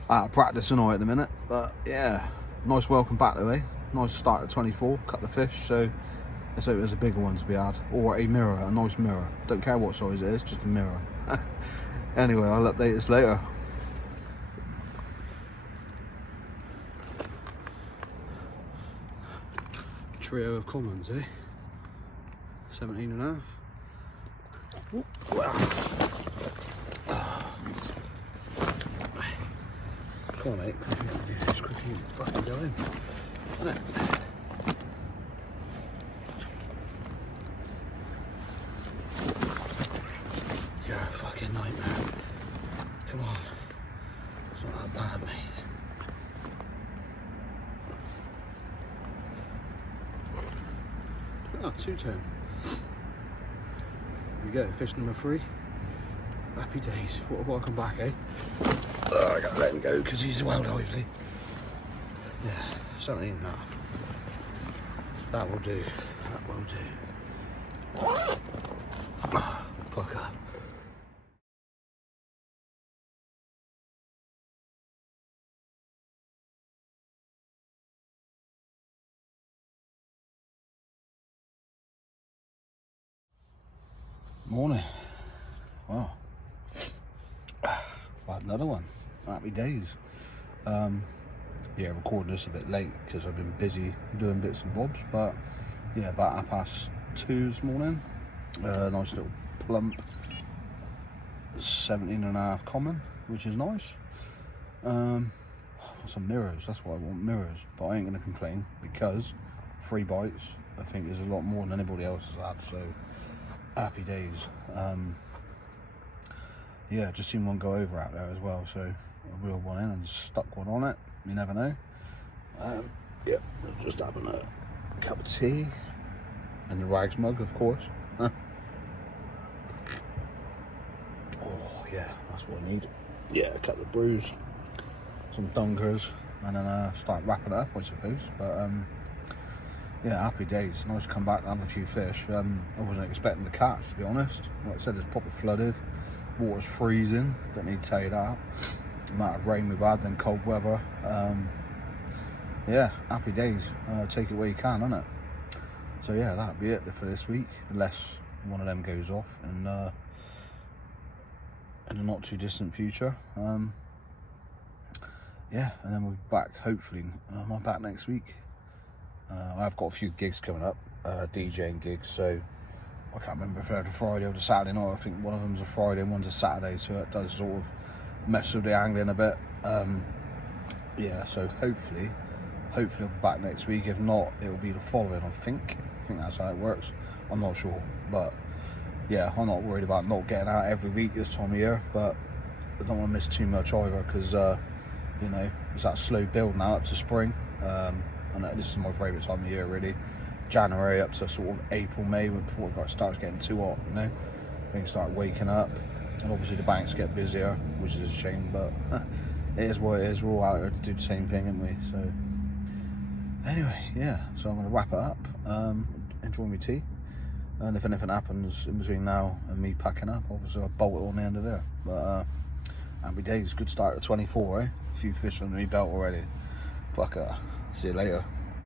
Out of practice tonight at the minute, but yeah, nice welcome back though, eh? Nice start at 24, cut the fish, so let's hope there's a bigger one to be had, or a mirror, a nice mirror. Don't care what size it is, just a mirror. Anyway, I'll update this later. Trio of commons, eh? 17 and a half. Come on, mate. Just quickly fucking go in. Isn't it? You're a fucking nightmare. Come on. It's not that bad, mate. Oh, 2-tone. Here we go, fish number 3. Happy days. Welcome back, eh? Oh, I gotta let him go because he's well lively. Yeah, 17 and a half. That will do. That will do. Pucker. Morning. Wow. Well, another one. Happy days. Yeah, recording this a bit late because I've been busy doing bits and bobs, but yeah, about 2:30 this morning. Nice little plump 17 and a half common, which is nice. Some mirrors, that's what I want, mirrors, but I ain't gonna complain because 3 bites I think is a lot more than anybody else has had, so happy days. Yeah, just seen one go over out there as well, so I wheeled one in and stuck one on it. You never know. Yeah, just having a cup of tea and the rags mug, of course. Oh yeah, that's what I need. Yeah, a couple of brews, some dunkers, and then start wrapping it up, I suppose. But yeah, happy days. Nice to come back and have a few fish. I wasn't expecting to catch, to be honest. Like I said, it's proper flooded. Water's freezing. Don't need to tell you that. The amount of rain we've had, then cold weather. Yeah, happy days. Take it where you can, innit? So yeah, that'll be it for this week, unless one of them goes off and in the not too distant future. Yeah, and then we'll be back, hopefully. I'm back next week. I've got a few gigs coming up, DJing gigs, so I can't remember if they're the Friday or the Saturday night. I think one of them's a Friday and one's a Saturday, so it does sort of mess with the angling a bit. Yeah, so hopefully I'll be back next week. If not, it'll be the following, I think that's how it works. I'm not sure, but yeah, I'm not worried about not getting out every week this time of year, but I don't want to miss too much either, because you know, it's that slow build now up to spring, and this is my favourite time of year really. January up to sort of April, May, before it starts getting too hot, you know, things start waking up, and obviously the banks get busier, which is a shame, but it is what it is. We're all out here to do the same thing, aren't we? So anyway, yeah, so I'm going to wrap it up, enjoy my tea, and if anything happens in between now and me packing up, obviously I'll bolt it on the end of there. But happy days, good start at 24, eh? A few fish under my belt already. Fuck, see you later.